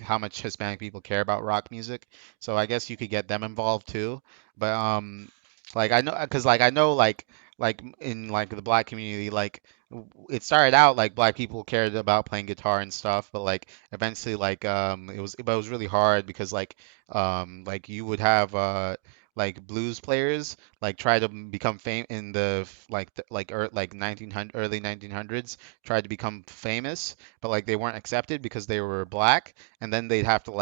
how much Hispanic people care about rock music. So I guess you could get them involved too. But like I know, cause like I know in like the black community, like it started out like black people cared about playing guitar and stuff, but like eventually it was really hard because like you would have like blues players like try to become fame in like 1900 early 1900s tried to become famous, but like they weren't accepted because they were black, and then they'd have to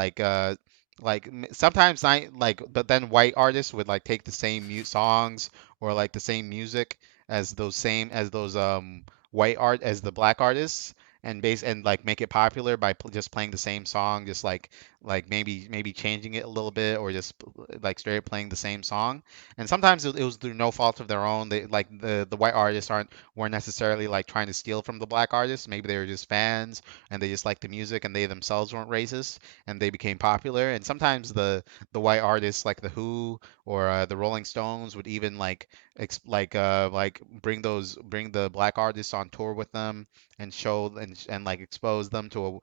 sometimes not like, but then white artists would like take the same songs or like the same music as those white art as the black artists, and like make it popular by just playing the same song, just like maybe changing it a little bit, or just like straight up playing the same song. And sometimes it was through no fault of their own. They like the white artists weren't necessarily like trying to steal from the black artists. Maybe they were just fans and they just liked the music, and they themselves weren't racist, and they became popular. And sometimes the white artists like the Who or the Rolling Stones would even like bring the black artists on tour with them and show and like expose them to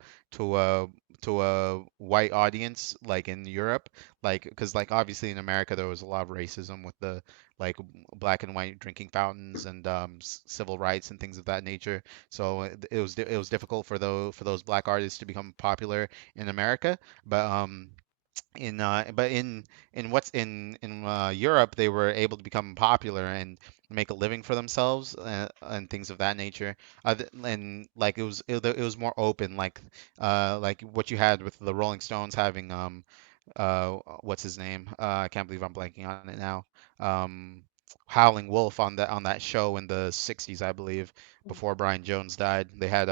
a to a white audience like in Europe, like because like obviously in America there was a lot of racism with the like black and white drinking fountains and civil rights and things of that nature. So it was difficult for those black artists to become popular in America. But in what's in Europe, they were able to become popular and make a living for themselves and things of that nature. And like it was more open, like what you had with the Rolling Stones having what's his name? I can't believe I'm blanking on it now. Um, Howling Wolf on that show in the 60s, I believe, before Brian Jones died. They had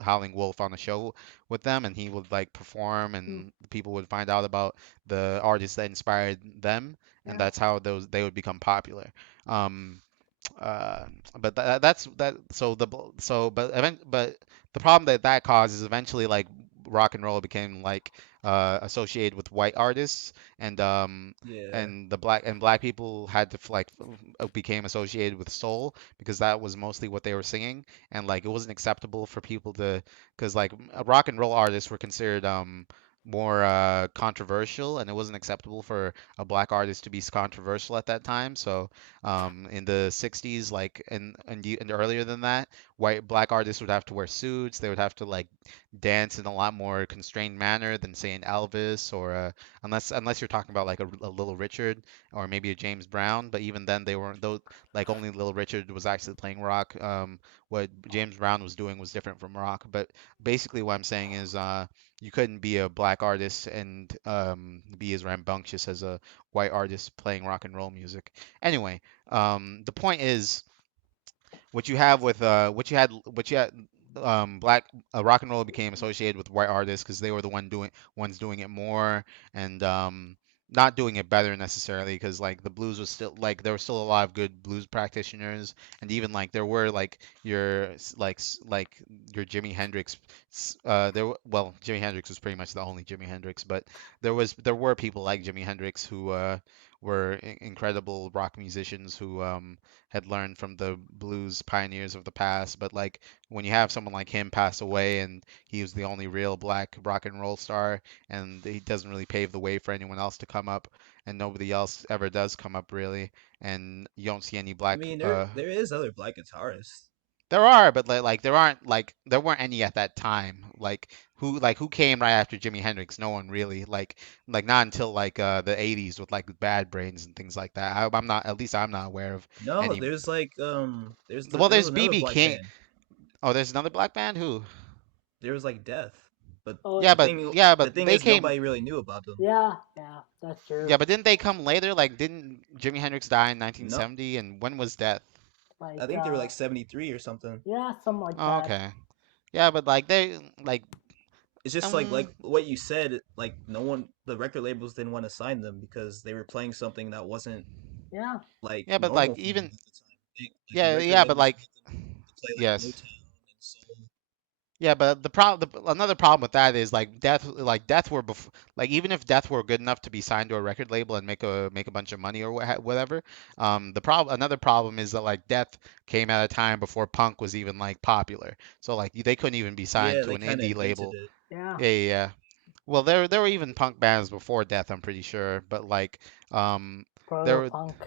Howling Wolf on the show with them, and he would like perform, Mm. and people would find out about the artists that inspired them, and Yeah. that's how those they would become popular. Um, uh, but that's that. So but the problem that causes eventually like rock and roll became like associated with white artists, Yeah. and the black people had to became associated with soul because that was mostly what they were singing, and like it wasn't acceptable for people to because like rock and roll artists were considered more controversial, and it wasn't acceptable for a black artist to be controversial at that time. So in the 60s, like and earlier than that, black artists would have to wear suits. They would have to like dance in a lot more constrained manner than say an Elvis or unless you're talking about like a Little Richard or maybe a James Brown. But even then, they weren't those like only Little Richard was actually playing rock. What James Brown was doing was different from rock. But basically, what I'm saying is you couldn't be a black artist and be as rambunctious as a white artist playing rock and roll music. Anyway, the point is what you had black rock and roll became associated with white artists because they were the ones doing it more, and not doing it better necessarily because like the blues was still like there were still a lot of good blues practitioners, and even like there were like like your Jimi Hendrix well, Jimi Hendrix was pretty much the only Jimi Hendrix, but there were people like Jimi Hendrix who were incredible rock musicians who had learned from the blues pioneers of the past. But like when you have someone like him pass away and he was the only real black rock and roll star, and he doesn't really pave the way for anyone else to come up, and nobody else ever does come up really, and you don't see any I black mean, there is other black guitarists. there are, but like there weren't any at that time. Who came right after Jimi Hendrix? No one really. Like not until like the 80s with like Bad Brains and things like that. I'm not, at least I'm not aware of No, any. there's like Well, there was there's another BB black King. band. Oh, there's another black band who? There was like Death, but Oh, Yeah, the but thing they is came. nobody really knew about them. yeah, yeah, that's true. Yeah, but didn't they come later? Like, didn't Jimi Hendrix die in No, 1970? And when was Death? I Like, think they were like 73 or something. yeah, something like Oh, that. okay. Yeah, but like they like It's just um like what you said. Like no one, the record labels didn't want to sign them because they were playing something that wasn't Yeah, like yeah, but normal like for them even at the time. Like the yeah, record yeah, but labels like wanted them to play like yes. Motown and soul. Yeah, but another problem with that is like Death were like even if Death were good enough to be signed to a record label and make a bunch of money or whatever, another problem is that like Death came at a time before punk was even like popular, so like they couldn't even be signed Yeah, to they an kind of indie invented label. it. yeah, Yeah, yeah, yeah. Well, there were even punk bands before Death, I'm pretty sure, but like there proto were punk,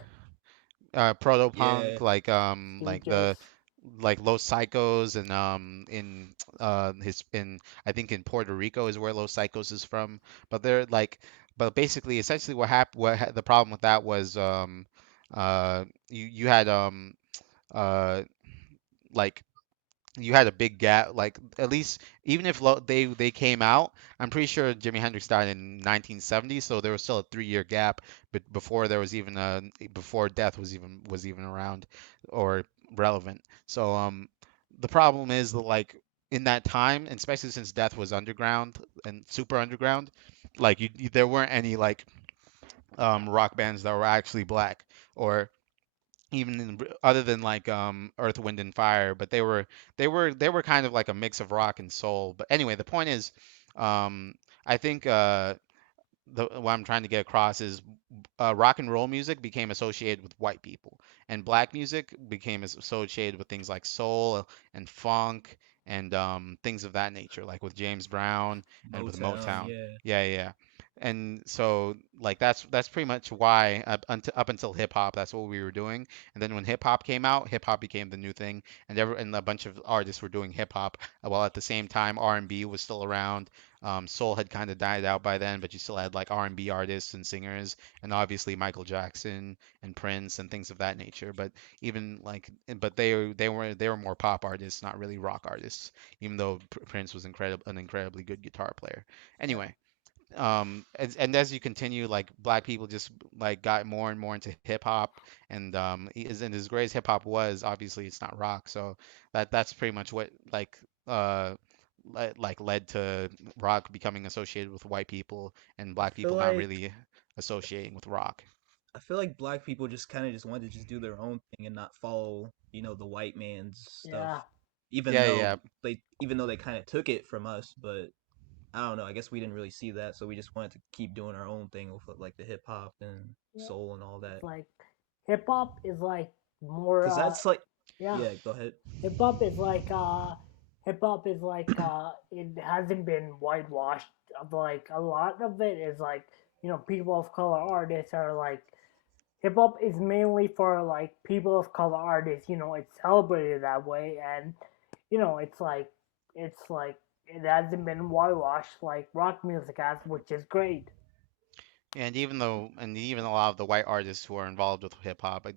proto Yeah, punk like Stooges. the like Los Psychos and in his in I think in Puerto Rico is where Los Psychos is from, but they're like but basically essentially the problem with that was you had uh like you had a big gap. Like at least even if they came out, I'm pretty sure Jimi Hendrix died in 1970, so there was still a 3 year gap, but before there was even a before death was even around or relevant. So the problem is that like in that time, and especially since death was underground and super underground, like there weren't any like rock bands that were actually black or even other than like Earth, Wind and Fire, but they were kind of like a mix of rock and soul. But anyway, the point is, um, I think what I'm trying to get across is rock and roll music became associated with white people, and black music became associated with things like soul and funk and things of that nature, like with James Brown and with Motown. Motown. Yeah, Yeah, yeah. Yeah. And so, like that's pretty much why up until hip hop, that's what we were doing. And then when hip hop came out, hip hop became the new thing, and a bunch of artists were doing hip hop. While at the same time, R&B was still around. Soul had kind of died out by then, but you still had like R&B artists and singers, and obviously Michael Jackson and Prince and things of that nature. But even like, but they were more pop artists, not really rock artists. Even though Prince was an incredibly good guitar player. Yeah, Anyway, and as you continue, like black people just like got more and more into hip hop, and as great as hip hop was, obviously it's not rock. So that's pretty much what uh like led to rock becoming associated with white people and I black feel people not like really associating with rock. I feel like black people just kind of just wanted to just do their own thing and not follow, the white man's stuff. yeah, Even Yeah, though yeah, they kind of took it from us, but I don't know. I guess we didn't really see that, so we just wanted to keep doing our own thing with like the hip hop and yeah. soul and all It's that. like hip hop is like more. Cause that's like, Yeah, yeah. Go ahead. hip hop is like it hasn't been whitewashed. Like a lot of it is like people of color artists are like hip hop is mainly for like people of color artists. It's celebrated that way, and it's like it hasn't been whitewashed like rock music has, which is great. and even a lot of the white artists who are involved with hip hop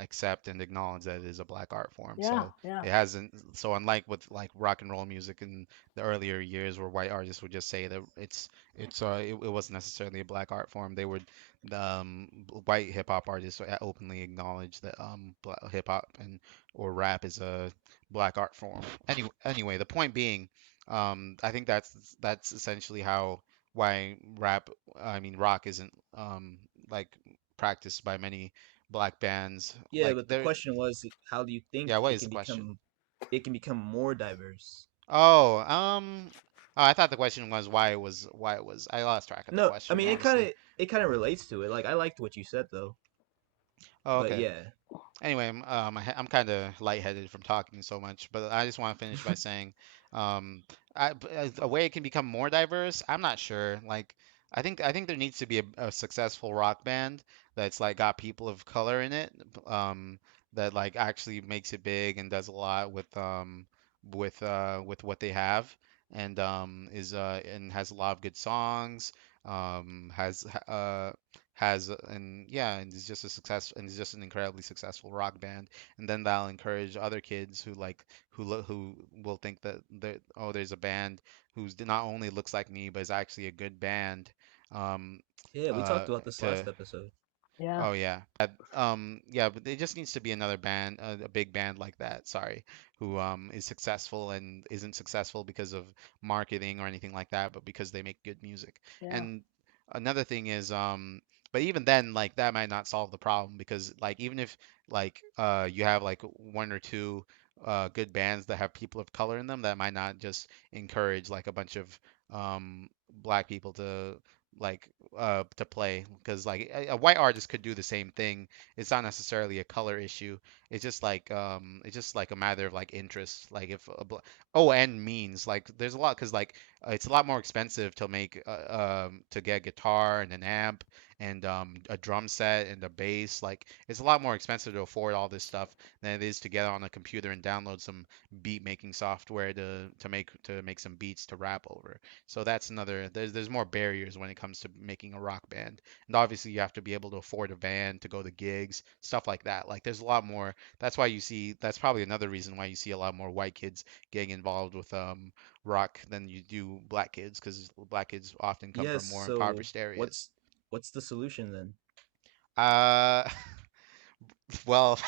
accept and acknowledge that it is a black art form. Yeah, So yeah, it hasn't. So unlike with like rock and roll music in the earlier years, where white artists would just say that it wasn't necessarily a black art form, they would white hip hop artists openly acknowledge that hip hop and or rap is a black art form. Anyway, the point being, I think that's essentially how why rap, I mean rock isn't like practiced by many black bands. Yeah, Like but the there, question was, how do you think yeah, what is the question? it can become more diverse? Oh, oh, I thought the question was why it was. I lost track of the No, I question, mean honestly. it kind of relates to it. Like I liked what you said though, Oh, but okay. yeah, Anyway, I'm kind of lightheaded from talking so much, but I just want to finish by saying, um, a way it can become more diverse. I'm not sure. Like, I think there needs to be a successful rock band that's like got people of color in it, that like actually makes it big and does a lot with what they have, and is and has a lot of good songs, has and yeah, and is just a success and is just an incredibly successful rock band, and then that'll encourage other kids who like who will think that oh, there's a band not only looks like me but is actually a good band, um yeah, we uh talked about this to last episode. Yeah, oh yeah. Yeah, but there just needs to be another band, a big band like that, sorry, who is successful and isn't successful because of marketing or anything like that, but because they make good music. yeah, And another thing is, but even then, like that might not solve the problem because like even if like you have like one or two good bands that have people of color in them, that might not just encourage like a bunch of black people like to play because like a white artist could do the same thing. It's not necessarily a color issue. It's just like a matter of like interest. Like if oh, and means like there's a lot because like it's a lot more expensive to make to get a guitar and an amp and a drum set and a bass. Like it's a lot more expensive to afford all this stuff than it is to get on a computer and download some beat making software to make some beats to rap over. So that's another. There's more barriers when it comes to making a rock band, and obviously you have to be able to afford a van to go to gigs, stuff like that. Like there's a lot more. That's why you see. That's probably another reason why you see a lot more white kids getting involved with rock than you do black kids, because black kids often come Yes, from more so impoverished areas. what's the solution then? Uh, Well,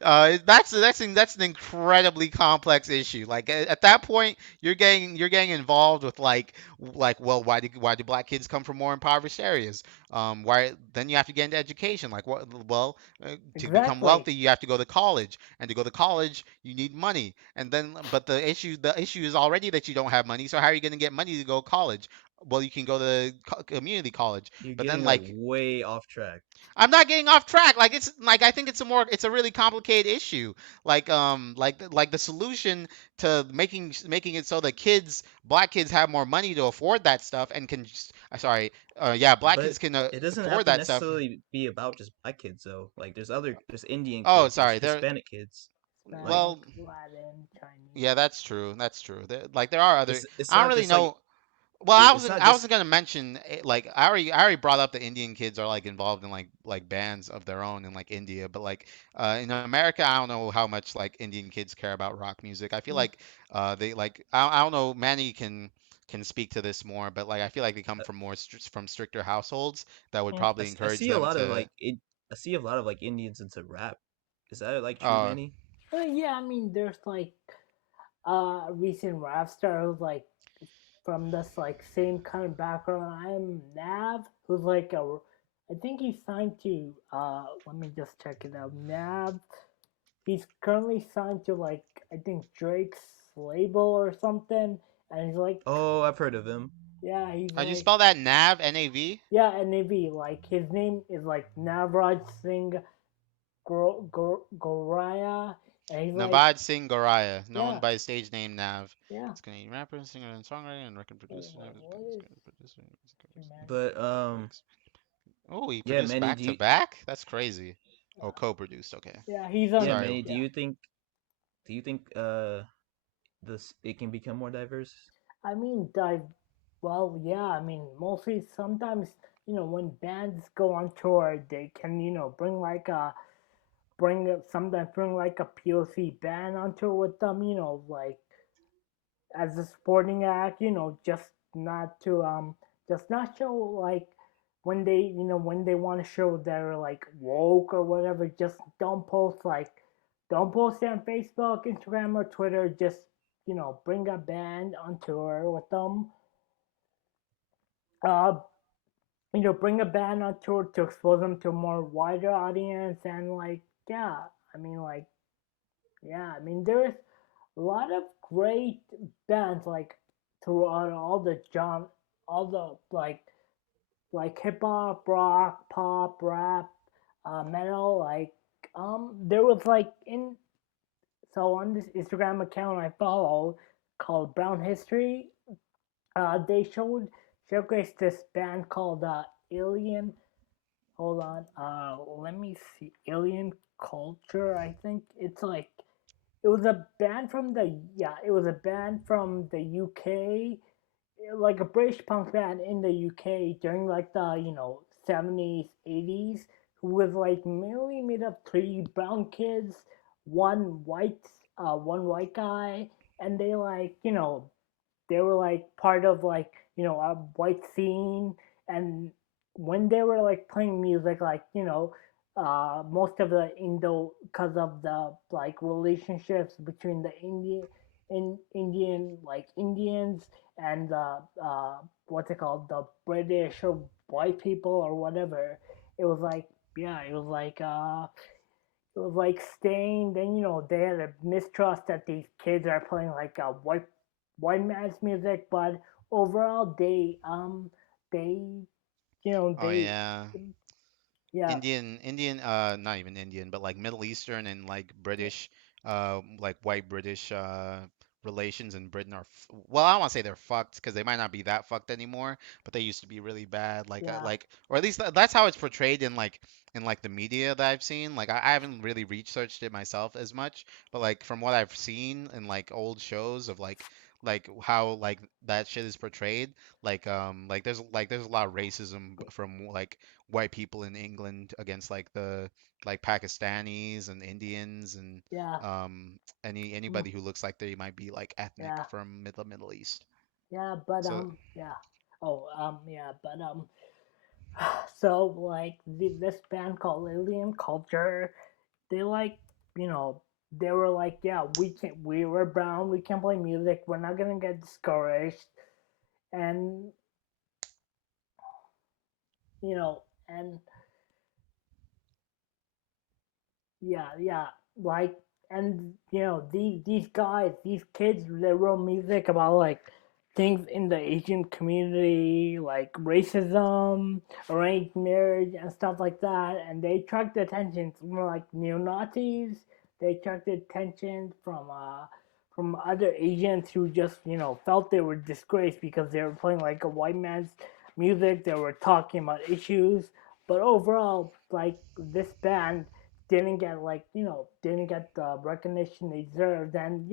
that's an incredibly complex issue. Like at that point, you're getting involved with well, why do black kids come from more impoverished areas? Why then you have to get into education. Like what? Well, to become exactly, wealthy, you have to go to college, and to go to college, you need money. And then, but the issue is already that you don't have money. So how are you going to get money to go to college? Well, you can go to community college, You're but then getting like like way off track. I'm not getting off track. Like it's like I think it's a really complicated issue. Like the solution to making it so that black kids have more money to afford that stuff and can sorry, yeah, black But kids can it doesn't have afford to that stuff. necessarily be about just black kids though. Like there's Indian Oh, kids, there's sorry. There Hispanic kids. Like Hispanic, well, Latin, yeah, Chinese. that's true. That's true. Like there are other it's I don't not really just like know. Well, it's not I just wasn't gonna mention like I already brought up the Indian kids are like involved in like bands of their own in like India, but like in America, I don't know how much like Indian kids care about rock music. I feel Yeah. like they like I don't know. Manny can speak to this more, but like I feel like they come from from stricter households that would Mm. probably I encourage see a them lot of to. like I see a lot of like Indians into rap. Is that like true, Uh, Manny? Yeah, I mean, there's like a recent rap star who's like from this like same kind of background. I'm Nav, who's like a, I think he's signed to. Let me just check it out. Nav. He's currently signed to like I think Drake's label or something, and he's like, Oh, I've heard of him. yeah, he's how do you like, spell that? Nav, Nav? yeah, and maybe like his name is like Navraj Singh Goraya, and he's like, Navad Singh Goraya, known yeah, by his stage name Nav. yeah. He's a Canadian rapper, singer, and songwriter, and record Wait, producer. Nav wait, is what is producer. But Lyrics. Oh, he yeah, produced Manny, back to back? That's crazy. Oh, co-produced. Okay. Yeah, he's yeah, on. Sorry. Manny, Yeah, do you think this it can become more diverse? I mean, dive. Well, yeah, I mean, mostly sometimes when bands go on tour, they can bring like a sometimes bring like a POC band on tour with them. Like as a sporting act, just not to just not show like when they when they want to show they're like woke or whatever, just don't post it on Facebook, Instagram or Twitter, just bring a band on tour with them. uh, bring a band on tour to expose them to a more wider audience and like yeah, I mean like yeah, I mean there's a lot of great bands like throughout all the all the like hip hop, rock, pop, rap, metal. Like there was like in so on this Instagram account I follow called Brown History. They showcased this band called Alien. Hold on. Let me see. Alien Culture. I think it's like it was a band from the yeah. It was a band from the UK, like a British punk band in the UK during like the 70s, 80s, who was like mainly made of three brown kids, one white guy, and they like they were like part of like a white scene, and when they were like playing music like most of the Indo because of the like relationships between the Indian like Indians and the what's it called, the British or white people or whatever. It was like yeah, it was like staying. Then they had a mistrust that these kids are playing like a white man's music, but overall they Oh they yeah. yeah Indian, not even Indian, but like Middle Eastern and like British, like white British, relations in Britain are, well, I don't want to say they're fucked because they might not be that fucked anymore, but they used to be really bad. yeah Or at least that's how it's portrayed in like the media that I've seen. Like, I haven't really researched it myself as much, but like from what I've seen in like old shows of like how like that shit is portrayed, there's a lot of racism from like white people in England against like the like Pakistanis and Indians and yeah mm, anybody who looks like they might be like ethnic yeah from Middle East. yeah but So yeah oh yeah but so like this band called Alien Culture, they like you know they were like yeah, we were brown, we can play music, we're not gonna get discouraged. And you know and yeah, like, and these guys, these kids, they wrote music about like things in the Asian community, like racism, arranged marriage, and stuff like that. And they attract attention from like neo Nazis. They attracted attention from other Asians who just felt they were disgraced because they were playing like a white man's music. They were talking about issues, but overall, like this band didn't get didn't get the recognition they deserved, and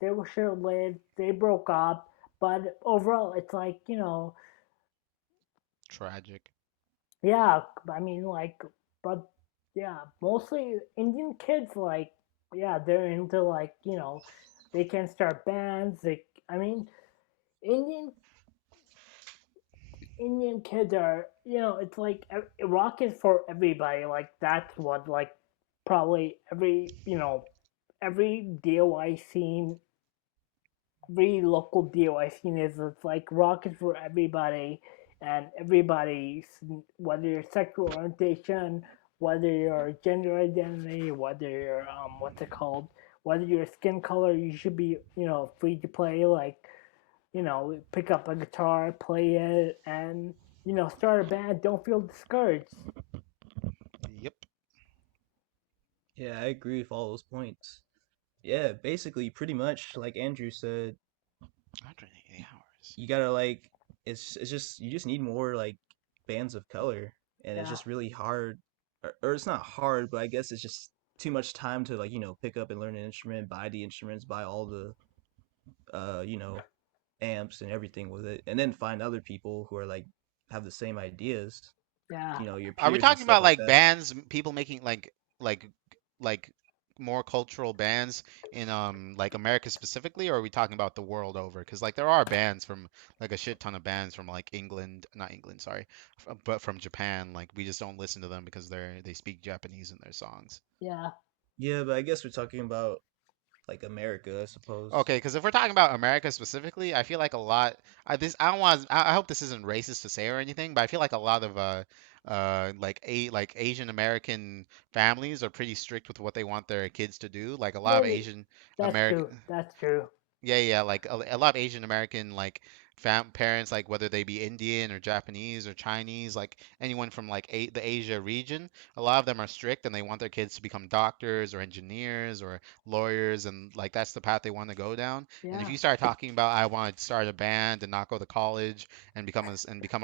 they were short lived, they broke up. But overall it's like tragic. yeah, I mean like, but yeah, mostly Indian kids, like yeah, they're into like they can start bands. I mean, indian Indian kids are, it's like rock is for everybody. Like that's what, like, probably every DOI scene, every local DOI scene is, it's like rock is for everybody, and everybody, whether your sexual orientation, whether your gender identity, whether your what's it called, whether your skin color, you should be free to play. Like pick up a guitar, play it, and start a band. Don't feel discouraged. Yep. Yeah, I agree with all those points. Yeah, basically, pretty much like Andrew said, 180 hours. you gotta like it's just you just need more like bands of color, and it's Yeah, just really hard, or it's not hard, but I guess it's just too much time to like pick up and learn an instrument, buy the instruments, buy all the uh you know amps and everything with it, and then find other people who are like have the same ideas, yeah, your Are we peers and talking stuff about like like that. bands, people making like like more cultural bands in like America specifically, or are we talking about the world over? Because like there are bands from like a shit ton of bands from like England, not England, sorry, but from Japan. Like we just don't listen to them because they speak Japanese in their songs. yeah, Yeah, but I guess we're talking about like America, I suppose. Okay, because if we're talking about America specifically, I feel like a lot. I don't want. I hope this isn't racist to say or anything, but I feel like a lot of like Asian American families are pretty strict with what they want their kids to do. Like a lot Yeah, of Asian that's American. true. That's true. Yeah, yeah, like a lot of Asian American like fam parents, like whether they be Indian or Japanese or Chinese, like anyone from like the Asia region, a lot of them are strict and they want their kids to become doctors or engineers or lawyers, and like that's the path they want to go down. And if Yeah, you start talking about I want to start a band and not go to college and become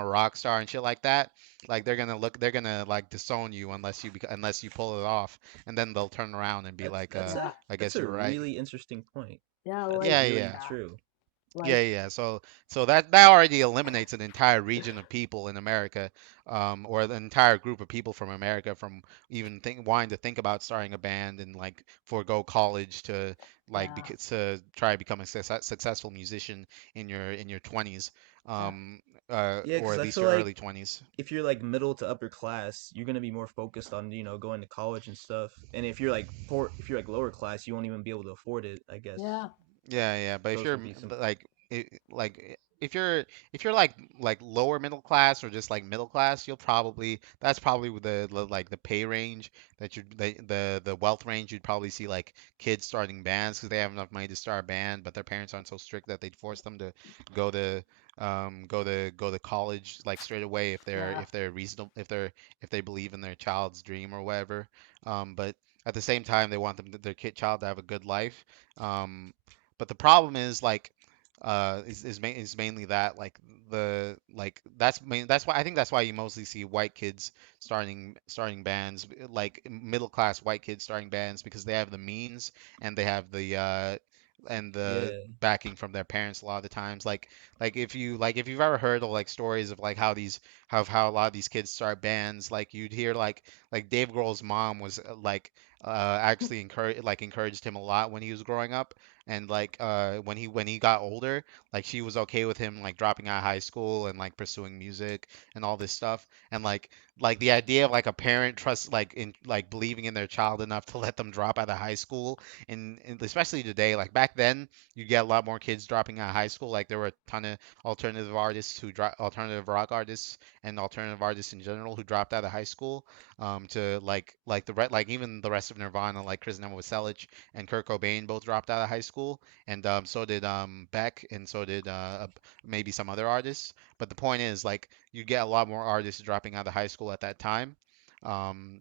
a rock star and shit like that, like they're gonna like disown you unless you pull it off, and then they'll turn around and be That's like, that's a yeah, I that's guess a you're right. really interesting point. yeah. That's Like, Yeah, really yeah. yeah, true. Yeah, like, yeah. So that already eliminates an entire region of people in America, or the entire group of people from America from even wanting to think about starting a band and like forego college to yeah, to try to become a successful musician in your 20s, yeah, um, Yeah, or because at I least feel your like early 20s. if you're like middle to upper class, you're gonna be more focused on going to college and stuff. And if you're like poor, if you're like lower class, you won't even be able to afford it, I guess. yeah, Yeah, yeah, but if Those you're would be some. but if you're like lower middle class or just like middle class, you'll probably that's probably like the pay range that you the wealth range you'd probably see like kids starting bands because they have enough money to start a band, but their parents aren't so strict that they'd force them to go to go to college like straight away yeah, if they're reasonable if they believe in their child's dream or whatever. But at the same time, they want their child to have a good life. Um, but the problem is like is mainly that like that's why I think that's why you mostly see white kids starting bands, like middle class white kids starting bands, because they have the means and they have the Yeah, backing from their parents a lot of the times. If you've ever heard of like stories of like how a lot of these kids start bands, like you'd hear like Dave Grohl's mom was actually encouraged him a lot when he was growing up, and when he got older, like she was okay with him like dropping out of high school and like pursuing music and all this stuff, and like the idea of like a parent trust like in like believing in their child enough to let them drop out of high school, and especially today, like back then you get a lot more kids dropping out of high school. Like there were a ton of alternative rock artists and alternative artists in general who dropped out of high school, to like even the rest of Nirvana, like Chris Novoselic and Kurt Cobain both dropped out of high school, and so did Beck, and so did maybe some other artists. But the point is, like, you get a lot more artists dropping out of high school at that time. Um,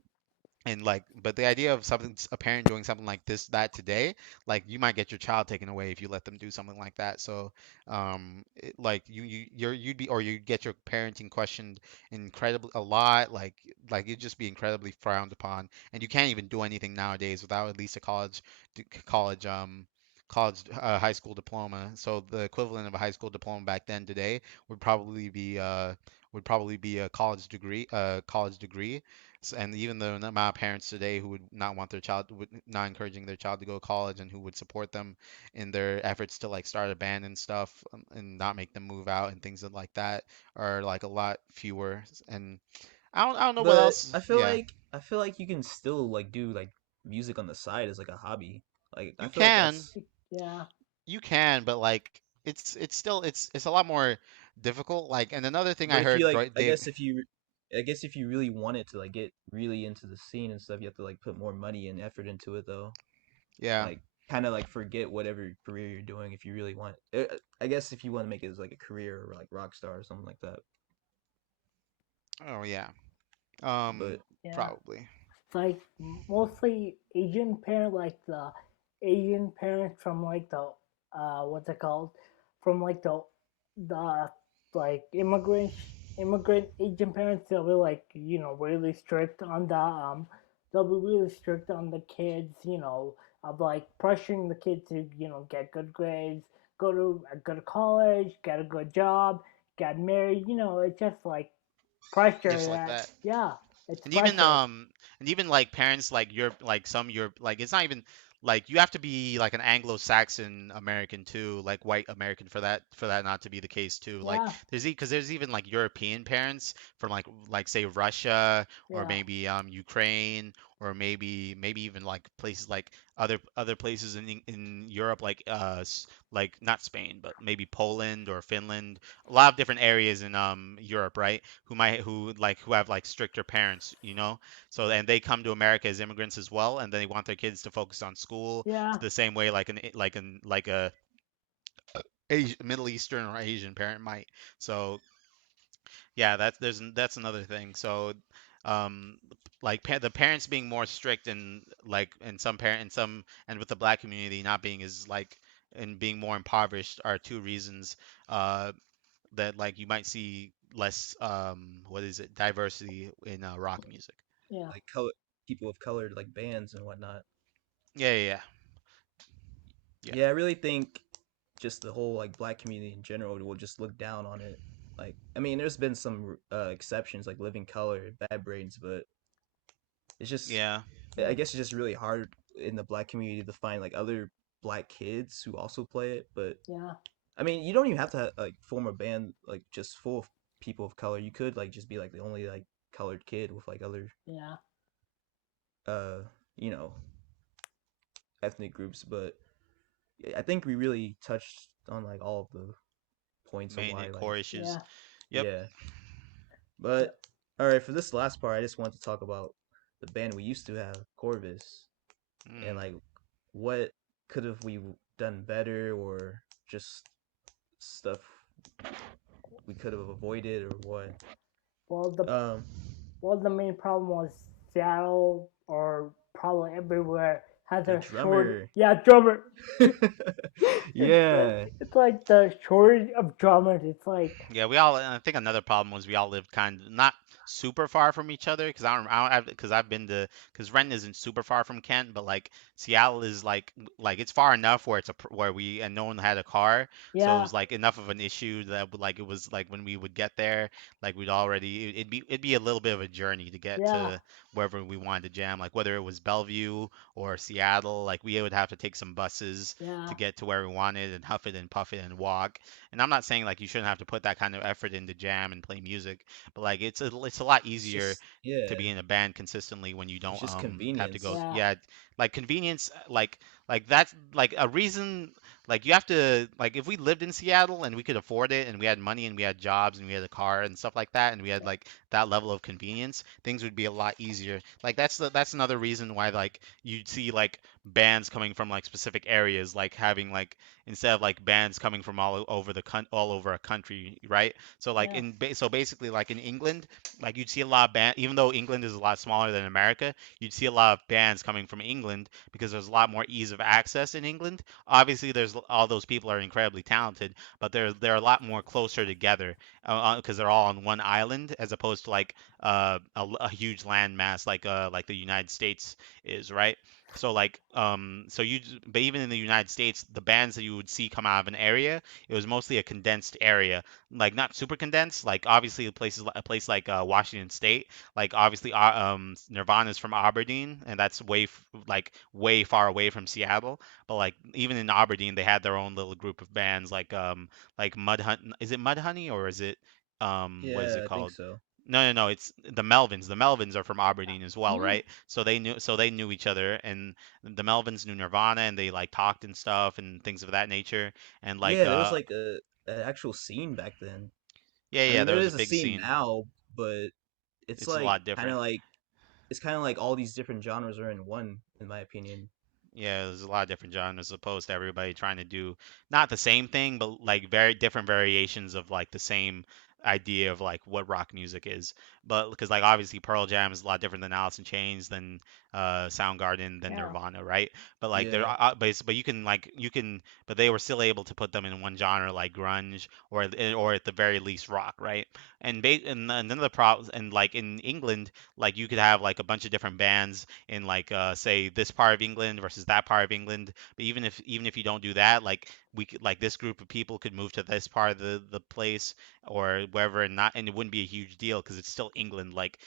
and like, but the idea of a parent doing something like that today, like you might get your child taken away if you let them do something like that. So, like you'd be, or you'd get your parenting questioned incredibly a lot. Like you'd just be incredibly frowned upon, and you can't even do anything nowadays without at least a college high school diploma. So the equivalent of a high school diploma back then today would probably be a college degree. And even the amount of parents today who would not want their child, would not encouraging their child to go to college, and who would support them in their efforts to like start a band and stuff, and not make them move out and things like that, are like a lot fewer. And I don't know what but else. Yeah, I feel like you can still like do like music on the side as like a hobby. Like I you feel like can that's. yeah, but like it's a lot more difficult. Like, and another thing I But if you heard like, Dave. I guess if you really wanted to like get really into the scene and stuff, you have to like put more money and effort into it though. Yeah. Like kind of like forget whatever career you're doing if you really want. I guess if you want to make it as like a career or like rock star or something like that. Oh yeah. But yeah. Probably. It's like mostly Asian parent, like the Asian parents from like the what's it called? From like the like immigrant Asian parents, they'll be like, really strict on the they'll be really strict on the kids, of like pressuring the kids to, get good grades, go to college, get a good job, get married, it's just like pressure Just like that, that. yeah, it's And even pressure. like parents like you're like it's not even like you have to be like an Anglo-Saxon American too, like white American for that not to be the case too. Like Yeah, because there's even like European parents from like say Russia or yeah, maybe Ukraine or maybe even like places like other places in Europe, like like not Spain, but maybe Poland or Finland, a lot of different areas in Europe, right? Who have like stricter parents, you know. So and they come to America as immigrants as well, and they want their kids to focus on school Yeah, to the same way like a Middle Eastern or Asian parent might. So yeah, that's another thing. So, um, like the parents being more strict and like and some parent and some and with the black community not being as like and being more impoverished are two reasons that like you might see less what is it diversity in rock music. yeah, Like color people of colored like bands and whatnot. Yeah, yeah, yeah, Yeah, I really think just the whole like black community in general will just look down on it. Like, I mean, there's been some exceptions like Living Color, Bad Brains, but it's just, yeah, I yeah, guess it's just really hard in the black community to find like other black kids who also play it. But yeah, I mean, you don't even have to like form a band like just full of people of color. You could like just be like the only like colored kid with like other yeah, uh you know ethnic groups. But I think we really touched on like all of the points of main why like core issues. yeah. Yep. yeah. But all right, for this last part, I just want to talk about the band we used to have, Corvus, and Mm. like what could have we done better or just stuff we could have avoided or what. Well, the Um, main problem was Seattle or probably everywhere has the a short. drummer. Yeah, drummer. Yeah. It's like the shortage of drummers. It's like Yeah, we all. I think another problem was we all lived kind of not super far from each other because I don't because I've been to because Renton isn't super far from Kent, but like Seattle is like it's far enough where where we and no one had a car, so it yeah, was like enough of an issue that like it was like when we would get there, like we'd already it'd be a little bit of a journey to get yeah, to wherever we wanted to jam, like whether it was Bellevue or Seattle, like we would have to take some buses yeah, to get to where we wanted and huff it and puff it and walk. And I'm not saying like you shouldn't have to put that kind of effort into jam and play music, but like it's a lot It's easier just to be yeah. in a band consistently when you It's don't just have to go. convenience. yeah, Yeah, like convenience like that's like a reason like you have to like if we lived in Seattle and we could afford it and we had money and we had jobs and we had a car and stuff like that and we had like that level of convenience, things would be a lot easier. Like that's another reason why like you'd see like bands coming from like specific areas like having like instead of like bands coming from all over a country, right? So like yeah, so basically like in England, like you'd see a lot of band even though England is a lot smaller than America, you'd see a lot of bands coming from England because there's a lot more ease of access in England. Obviously, there's all those people are incredibly talented, but they're a lot more closer together because they're all on one island as opposed to like a huge landmass like the United States is, right? So like so but even in the United States, the bands that you would see come out of an area, it was mostly a condensed area, like not super condensed. Like obviously a place like Washington State, like obviously Nirvana's from Aberdeen, and that's like way far away from Seattle. But like even in Aberdeen, they had their own little group of bands like Mudhoney. Is it Mudhoney or is it what is it Yeah, I think called? so. No, no, no. It's the Melvins. The Melvins are from yeah. Aberdeen as well, Mm, right? So they knew each other, and the Melvins knew Nirvana, and they like talked and stuff and things of that nature. And like, Yeah, there was like a an actual scene back then. yeah, I yeah, mean, there there was a is a big scene scene. now, but it's It's a like lot kind of different. like it's kind of like all these different genres are in one, in my opinion. Yeah, there's a lot of different genres as opposed to everybody trying to do not the same thing, but like very different variations of like the same idea of like what rock music is. But because like obviously Pearl Jam is a lot different than Alice in Chains, than Soundgarden, than yeah, Nirvana, right? But like they're Yeah, but you can but they were still able to put them in one genre like grunge or at the very least rock, right? And none of the problems and like in England, like you could have like a bunch of different bands in like say this part of England versus that part of England. But even if you don't do that, like we could like this group of people could move to this part of the place or wherever and it wouldn't be a huge deal because it's still England. Like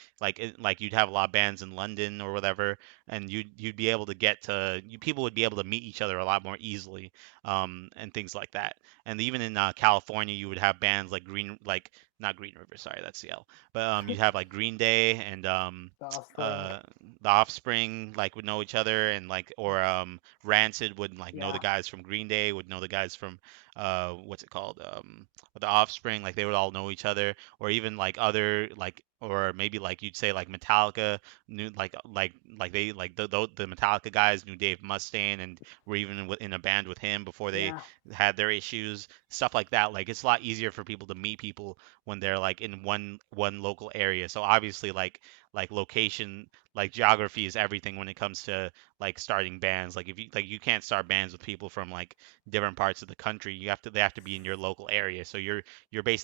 you'd have a lot of bands in London or whatever, and you'd be able to people would be able to meet each other a lot more easily, and things like that. And even in California, you would have bands like not Green River, sorry, that's Seattle, but you'd have like Green Day and the Australia. uh the Offspring like would know each other, and like or Rancid would like know the Yeah, guys from Green Day, would know the guys from what's it called, the Offspring, like they would all know each other, or even like other like, or maybe like you'd say like Metallica knew like they like the Metallica guys knew Dave Mustaine and were even in a band with him before they yeah, had their issues, stuff like that. Like it's a lot easier for people to meet people when they're like in one local area. So obviously like location, like geography is everything when it comes to like starting bands. Like if you like you can't start bands with people from like different parts of the country. You have to They have to be in your local area. So you're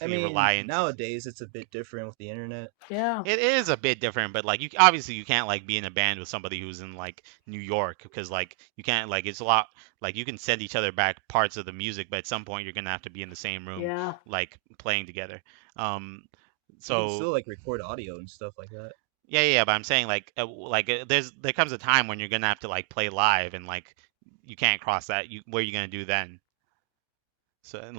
I basically mean, reliant. nowadays it's a bit different with the internet. yeah, It is a bit different, but like you obviously you can't like be in a band with somebody who's in like New York, because like you can't like it's a lot like you can send each other back parts of the music, but at some point you're gonna have to be in the same room yeah, like playing together. Um, You can so still like record audio and stuff like that. yeah, but I'm saying like there comes a time when you're gonna have to like play live, and like you can't cross that. You What are you gonna do then? So and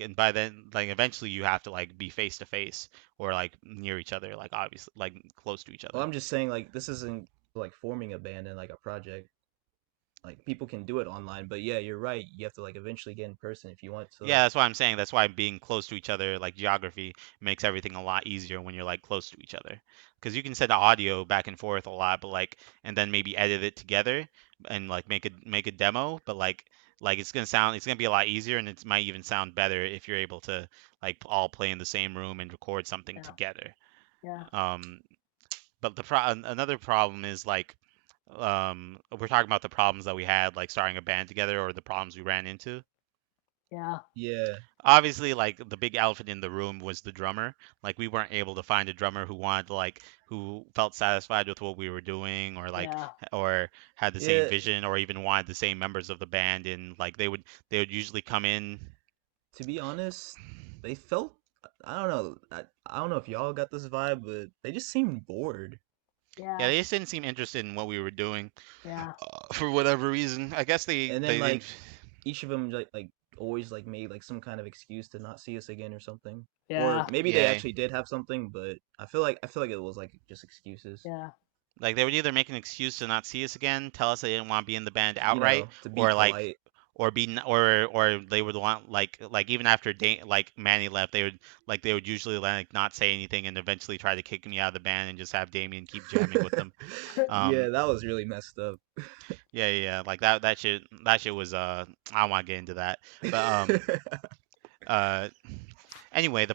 and by then like eventually you have to like be face to face or like near each other, like obviously like close to each Well, other. I'm just saying like this isn't like forming a band and like a project. Like people can do it online, but yeah, you're right. You have to like eventually get in person if you want to Yeah, like. that's why I'm saying that's why being close to each other, like geography, makes everything a lot easier when you're like close to each other. Because you can send audio back and forth a lot, but like, and then maybe edit it together and like make a demo, but like it's gonna be a lot easier, and it might even sound better if you're able to like all play in the same room and record something yeah, together. yeah, Um, but another problem is like we're talking about the problems that we had like starting a band together, or the problems we ran into. yeah, Yeah, Obviously, like the big elephant in the room was the drummer. Like we weren't able to find a drummer who wanted to like who felt satisfied with what we were doing, or like yeah, or had the same yeah. vision, or even wanted the same members of the band. And like they would usually come in. To be honest, they felt. I don't know. I don't know if y'all got this vibe, but they just seemed bored. Yeah, yeah, they just didn't seem interested in what we were doing, yeah, for whatever reason. I guess And then they didn't. like each of them like always like made like some kind of excuse to not see us again or something. Or yeah, maybe they Yeah, actually did have something, but I feel like it was like just excuses. yeah, like they would either make an excuse to not see us again, tell us they didn't want to be in the band You outright, know, to be or like, polite. or be or they would want like even after like Manny left, they would usually like not say anything and eventually try to kick me out of the band and just have Damien keep jamming with them. Yeah, Um, that was really messed up. yeah, like that shit was I don't want to get into that, but uh anyway,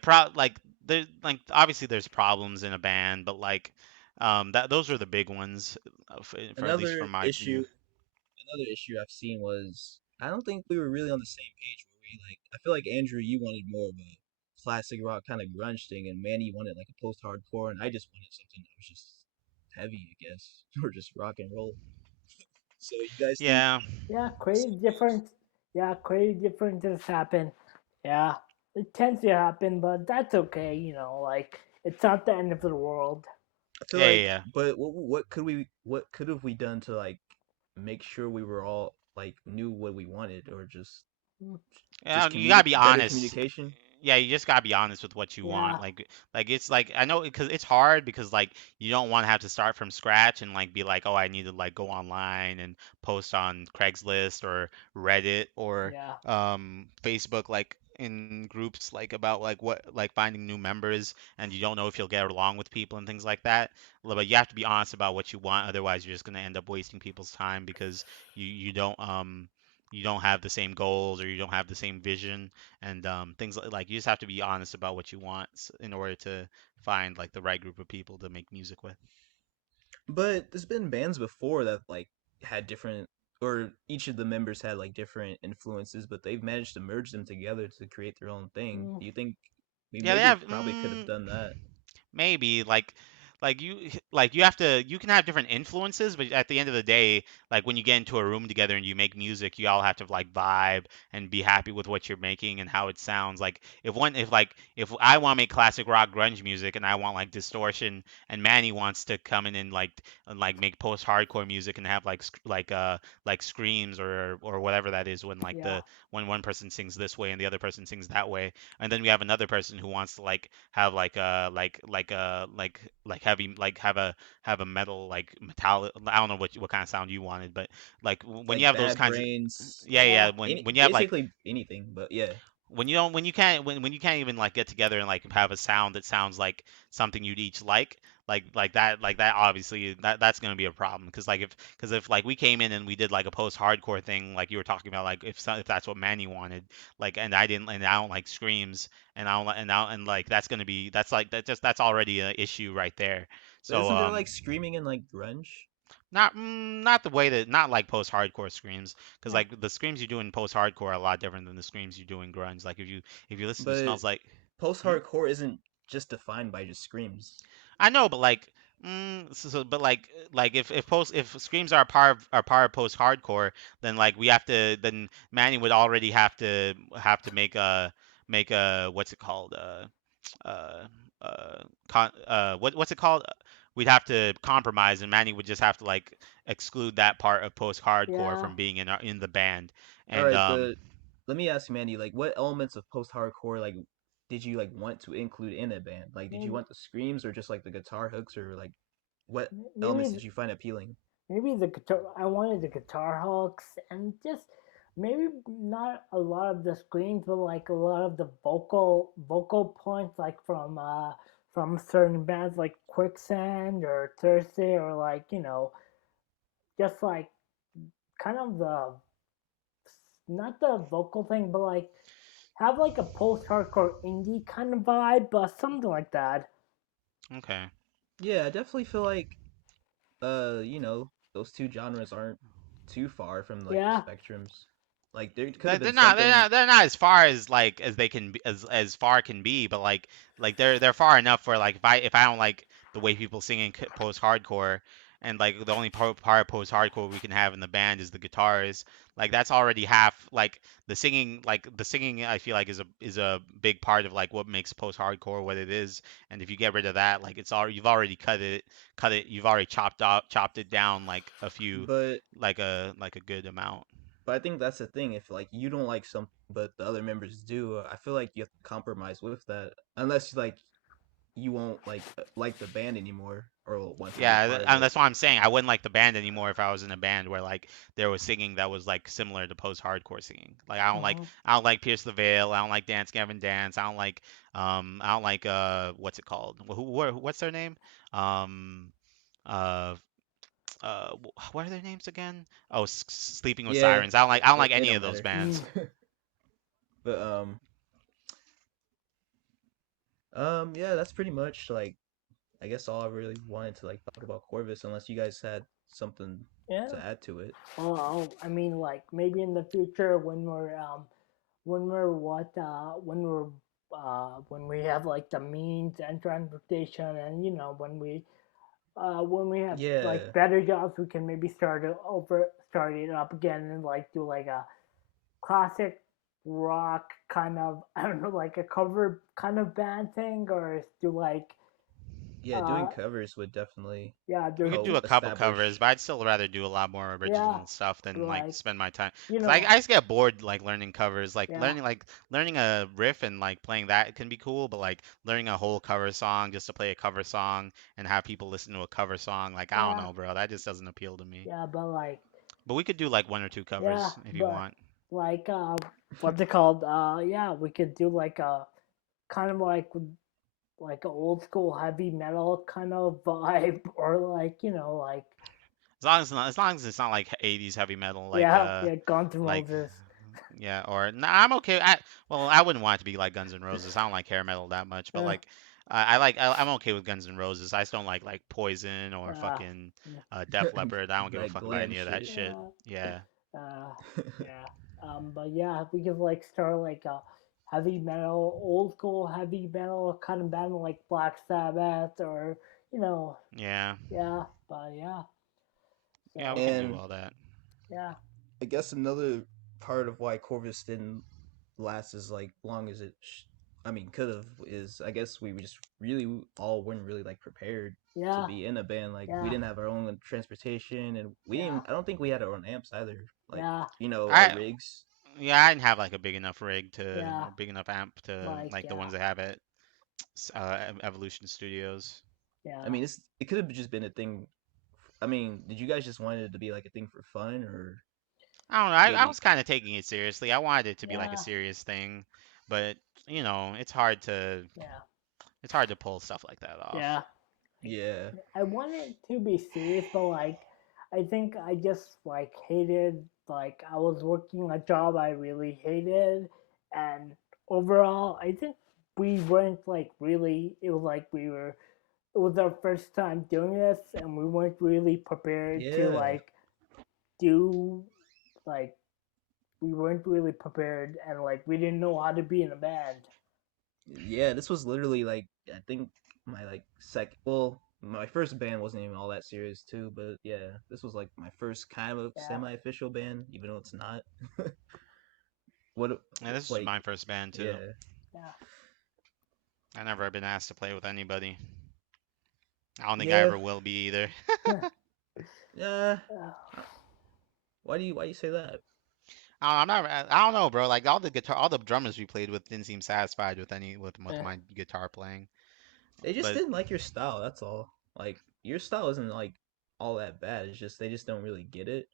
there's like obviously there's problems in a band, but like that those are the big ones, for at least another from my issue view. another issue I've seen was I don't think we were really on the same page where we like I feel like Andrew you wanted more of a classic rock kind of grunge thing and Manny wanted like a post hardcore and I just wanted something that was just heavy, I guess, or just rock and roll. So you guys think Yeah. yeah. same Crazy page? difference. Yeah, crazy differences happen. Yeah, it tends to happen, but that's okay. Like it's not the end of the world. I feel Yeah, yeah, like yeah. but what could have we done to like make sure we were all like knew what we wanted or Mm, Yeah, you gotta communicate be better honest. communication? Yeah, you just gotta be honest with what you want. yeah, Like it's like I know because it's hard because like you don't want to have to start from scratch and like be like, oh, I need to like go online and post on Craigslist or Reddit or yeah, Facebook, like in groups like about like what like finding new members, and you don't know if you'll get along with people and things like that. But you have to be honest about what you want, otherwise you're just gonna end up wasting people's time because you don't have the same goals, or you don't have the same vision, and things like you just have to be honest about what you want in order to find like the right group of people to make music with. But there's been bands before that like had different or each of the members had like different influences, but they've managed to merge them together to create their own thing. mm, Do you think we Yeah, they maybe have. probably could have done that? Maybe like you have to you can have different influences, but at the end of the day, like when you get into a room together and you make music, you all have to like vibe and be happy with what you're making and how it sounds. Like if I want to make classic rock grunge music and I want like distortion, and Manny wants to come in and like make post-hardcore music and have like screams or whatever that is, when like yeah, the when one person sings this way and the other person sings that way, and then we have another person who wants to like have like heavy, like have a metal like metallic. I don't know what kind of sound you wanted, but like when you Like have those Bad kinds of, Brains, yeah, Yeah. yeah, any when you have like basically anything. But yeah, when you can't when you can't even like get together and like have a sound that sounds like something you'd each like that obviously that's going to be a problem because if like we came in and we did like a post hardcore thing like you were talking about like if that's what Manny wanted like and I don't like screams and I don't like and like that's going to be that's like that's already an issue right there. but So isn't there like screaming and like grunge? not the way that not like post hardcore screams because Yeah. like the screams you do in post hardcore are a lot different than the screams you do in grunge. Like if you listen to But Smells Like. Hmm? post-hardcore isn't just defined by just screams. I know, but like, but like if screams are part of post hardcore, then like we have to then Manny would already have to make a what's it called uh what's it called? We'd have to compromise, and Manny would just have to like exclude that part of post hardcore Yeah. from being in the band, All and right, but let me ask you, Mandy, like what elements of post-hardcore like did you like want to include in a band? Like, did you Maybe want the screams or just like the guitar hooks or like what elements maybe did you find appealing? maybe the guitar. I wanted the guitar hooks and just maybe not a lot of the screams, but like a lot of the vocal points, like from certain bands like Quicksand or Thursday, or like just like kind of the not the vocal thing, but like have like a post-hardcore indie kind of vibe, but something like that. okay. Yeah, I definitely feel like those two genres aren't too far from like the Yeah, spectrums. Like there could have They're been not they're something, not they're not as far as like as they can be as far can be, but like they're far enough where like if I don't like the way people sing in post hardcore and like the only part of post hardcore we can have in the band is the guitars, like that's already half like the singing I feel like is a big part of like what makes post hardcore what it is, and if you get rid of that like it's already you've already cut it you've already chopped it down like a few but like a good amount. I think that's the thing. If like you don't like some, but the other members do, I feel like you have to compromise with that. Unless like you won't like the band anymore or want to be a Yeah, part of and it. that's why I'm saying I wouldn't like the band anymore if I was in a band where like there was singing that was like similar to post-hardcore singing. Like uh-huh. I don't like Pierce the Veil. I don't like Dance Gavin Dance. I don't like what's it called? What's their name? Um uh what are their names again? Oh, Sleeping with Yeah, Sirens. I don't like it any don't of those matter. bands. But yeah, that's pretty much like I guess all I really wanted to like talk about Corvus, unless you guys had something Yeah. to add to it. Well, I mean, like maybe in the future when we have like the means and transportation, and when we have like Yeah, better jobs, we can maybe start it up again, and like do like a classic rock kind of, I don't know, like a cover kind of band thing, or do like yeah, doing uh covers would definitely yeah, We could help do a couple covers, establish. but I'd still rather do a lot more yeah, original stuff than like like spend my time. you Cause know I just get bored like learning covers, yeah, like learning a riff and like playing that can be cool, but like learning a whole cover song just to play a cover song and have people listen to a cover song, like I don't yeah, know, bro, that just doesn't appeal to me. yeah, but like But we could do like one or two yeah, covers if you but want. like what's it called? Yeah, we could do like a kind of like a old school heavy metal kind of vibe, or like like As long as it's not like 80s heavy metal, yeah, yeah, Guns N' like Roses. yeah, or nah, I'm okay. I wouldn't want it to be like Guns N' Roses. I don't like hair metal that much, but Yeah, like I'm okay with Guns N' Roses. I just don't like Poison or yeah, fucking Def Leppard. I don't give a That fuck about glam any of that shit. shit. yeah, Yeah. uh, yeah. But yeah, we could like start like a heavy metal, old school heavy metal kind of band like Black Sabbath, or you know, Yeah. yeah. But yeah, Yeah, we so can do And all that. yeah, I guess another part of why Corvus didn't last as like long as I mean could have is I guess we just really all weren't really like prepared to yeah, be in a band. Like we yeah, didn't have our own transportation, and we yeah, didn't. I don't think we had our own amps either. Like yeah, our I rigs. yeah, I didn't have like a big enough rig to yeah, or big enough amp to like like the yeah, ones they have at Evolution Studios. Yeah. I mean, it could have just been a thing. I mean, did you guys just want it to be like a thing for fun, or I don't know. I maybe? was kind of taking it seriously. I wanted it to be like a Yeah. serious thing, but you know, Yeah. it's hard to pull stuff like that off. Yeah. Yeah, I want it to be serious, but like, I think I just like hated, like, I was working a job I really hated, and overall, I think we weren't like really, it was like it was our first time doing this, and we weren't really prepared to yeah, like do, like, we weren't really prepared, and like, we didn't know how to be in a band. yeah. This was literally like I think my like Well, my first band wasn't even all that serious too, but yeah, this was like my first kind of Yeah. semi-official band, even though it's not. What And this is like my first band too. yeah, Yeah. I never been asked to play with anybody. I don't think I yeah, ever will be either. yeah. Uh, Why do you say that? I'm not. I don't know, bro. Like all the drummers we played with didn't seem satisfied with yeah. my guitar playing. They just But didn't like your style. That's all. Like your style isn't like all that bad. It's just they just don't really get it.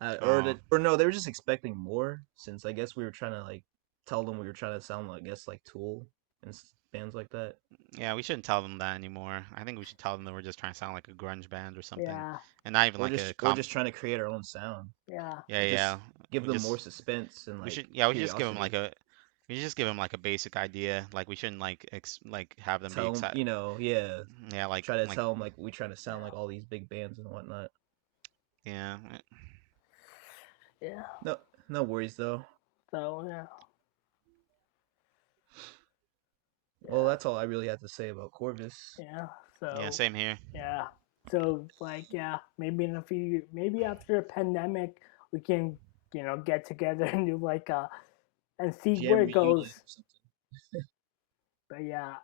oh Or no, they were just expecting more. Since I guess we were trying to like tell them we were trying to sound like I guess like Tool and bands like that. yeah, we shouldn't tell them that anymore. I think we should tell them that we're just trying to sound like a grunge band or something, Yeah. and not even like a Or comp. just trying to create our own sound. Yeah. Yeah, It just yeah. give We them more just suspense and we like should yeah we should just give them like curiosity. a we should just give them like a basic idea. Like we shouldn't like have them be Tell them, excited. yeah, Yeah, try to like tell them like we trying to sound Yeah. like all these big bands and whatnot. yeah. Yeah. No, no worries though. So yeah. Well, Yeah. that's all I really have to say about Corvus. Yeah. Yeah, So same here. yeah. So like yeah, maybe in a few, maybe after a pandemic, we can get together and do like and see Jam where it reunion goes. or something. But yeah,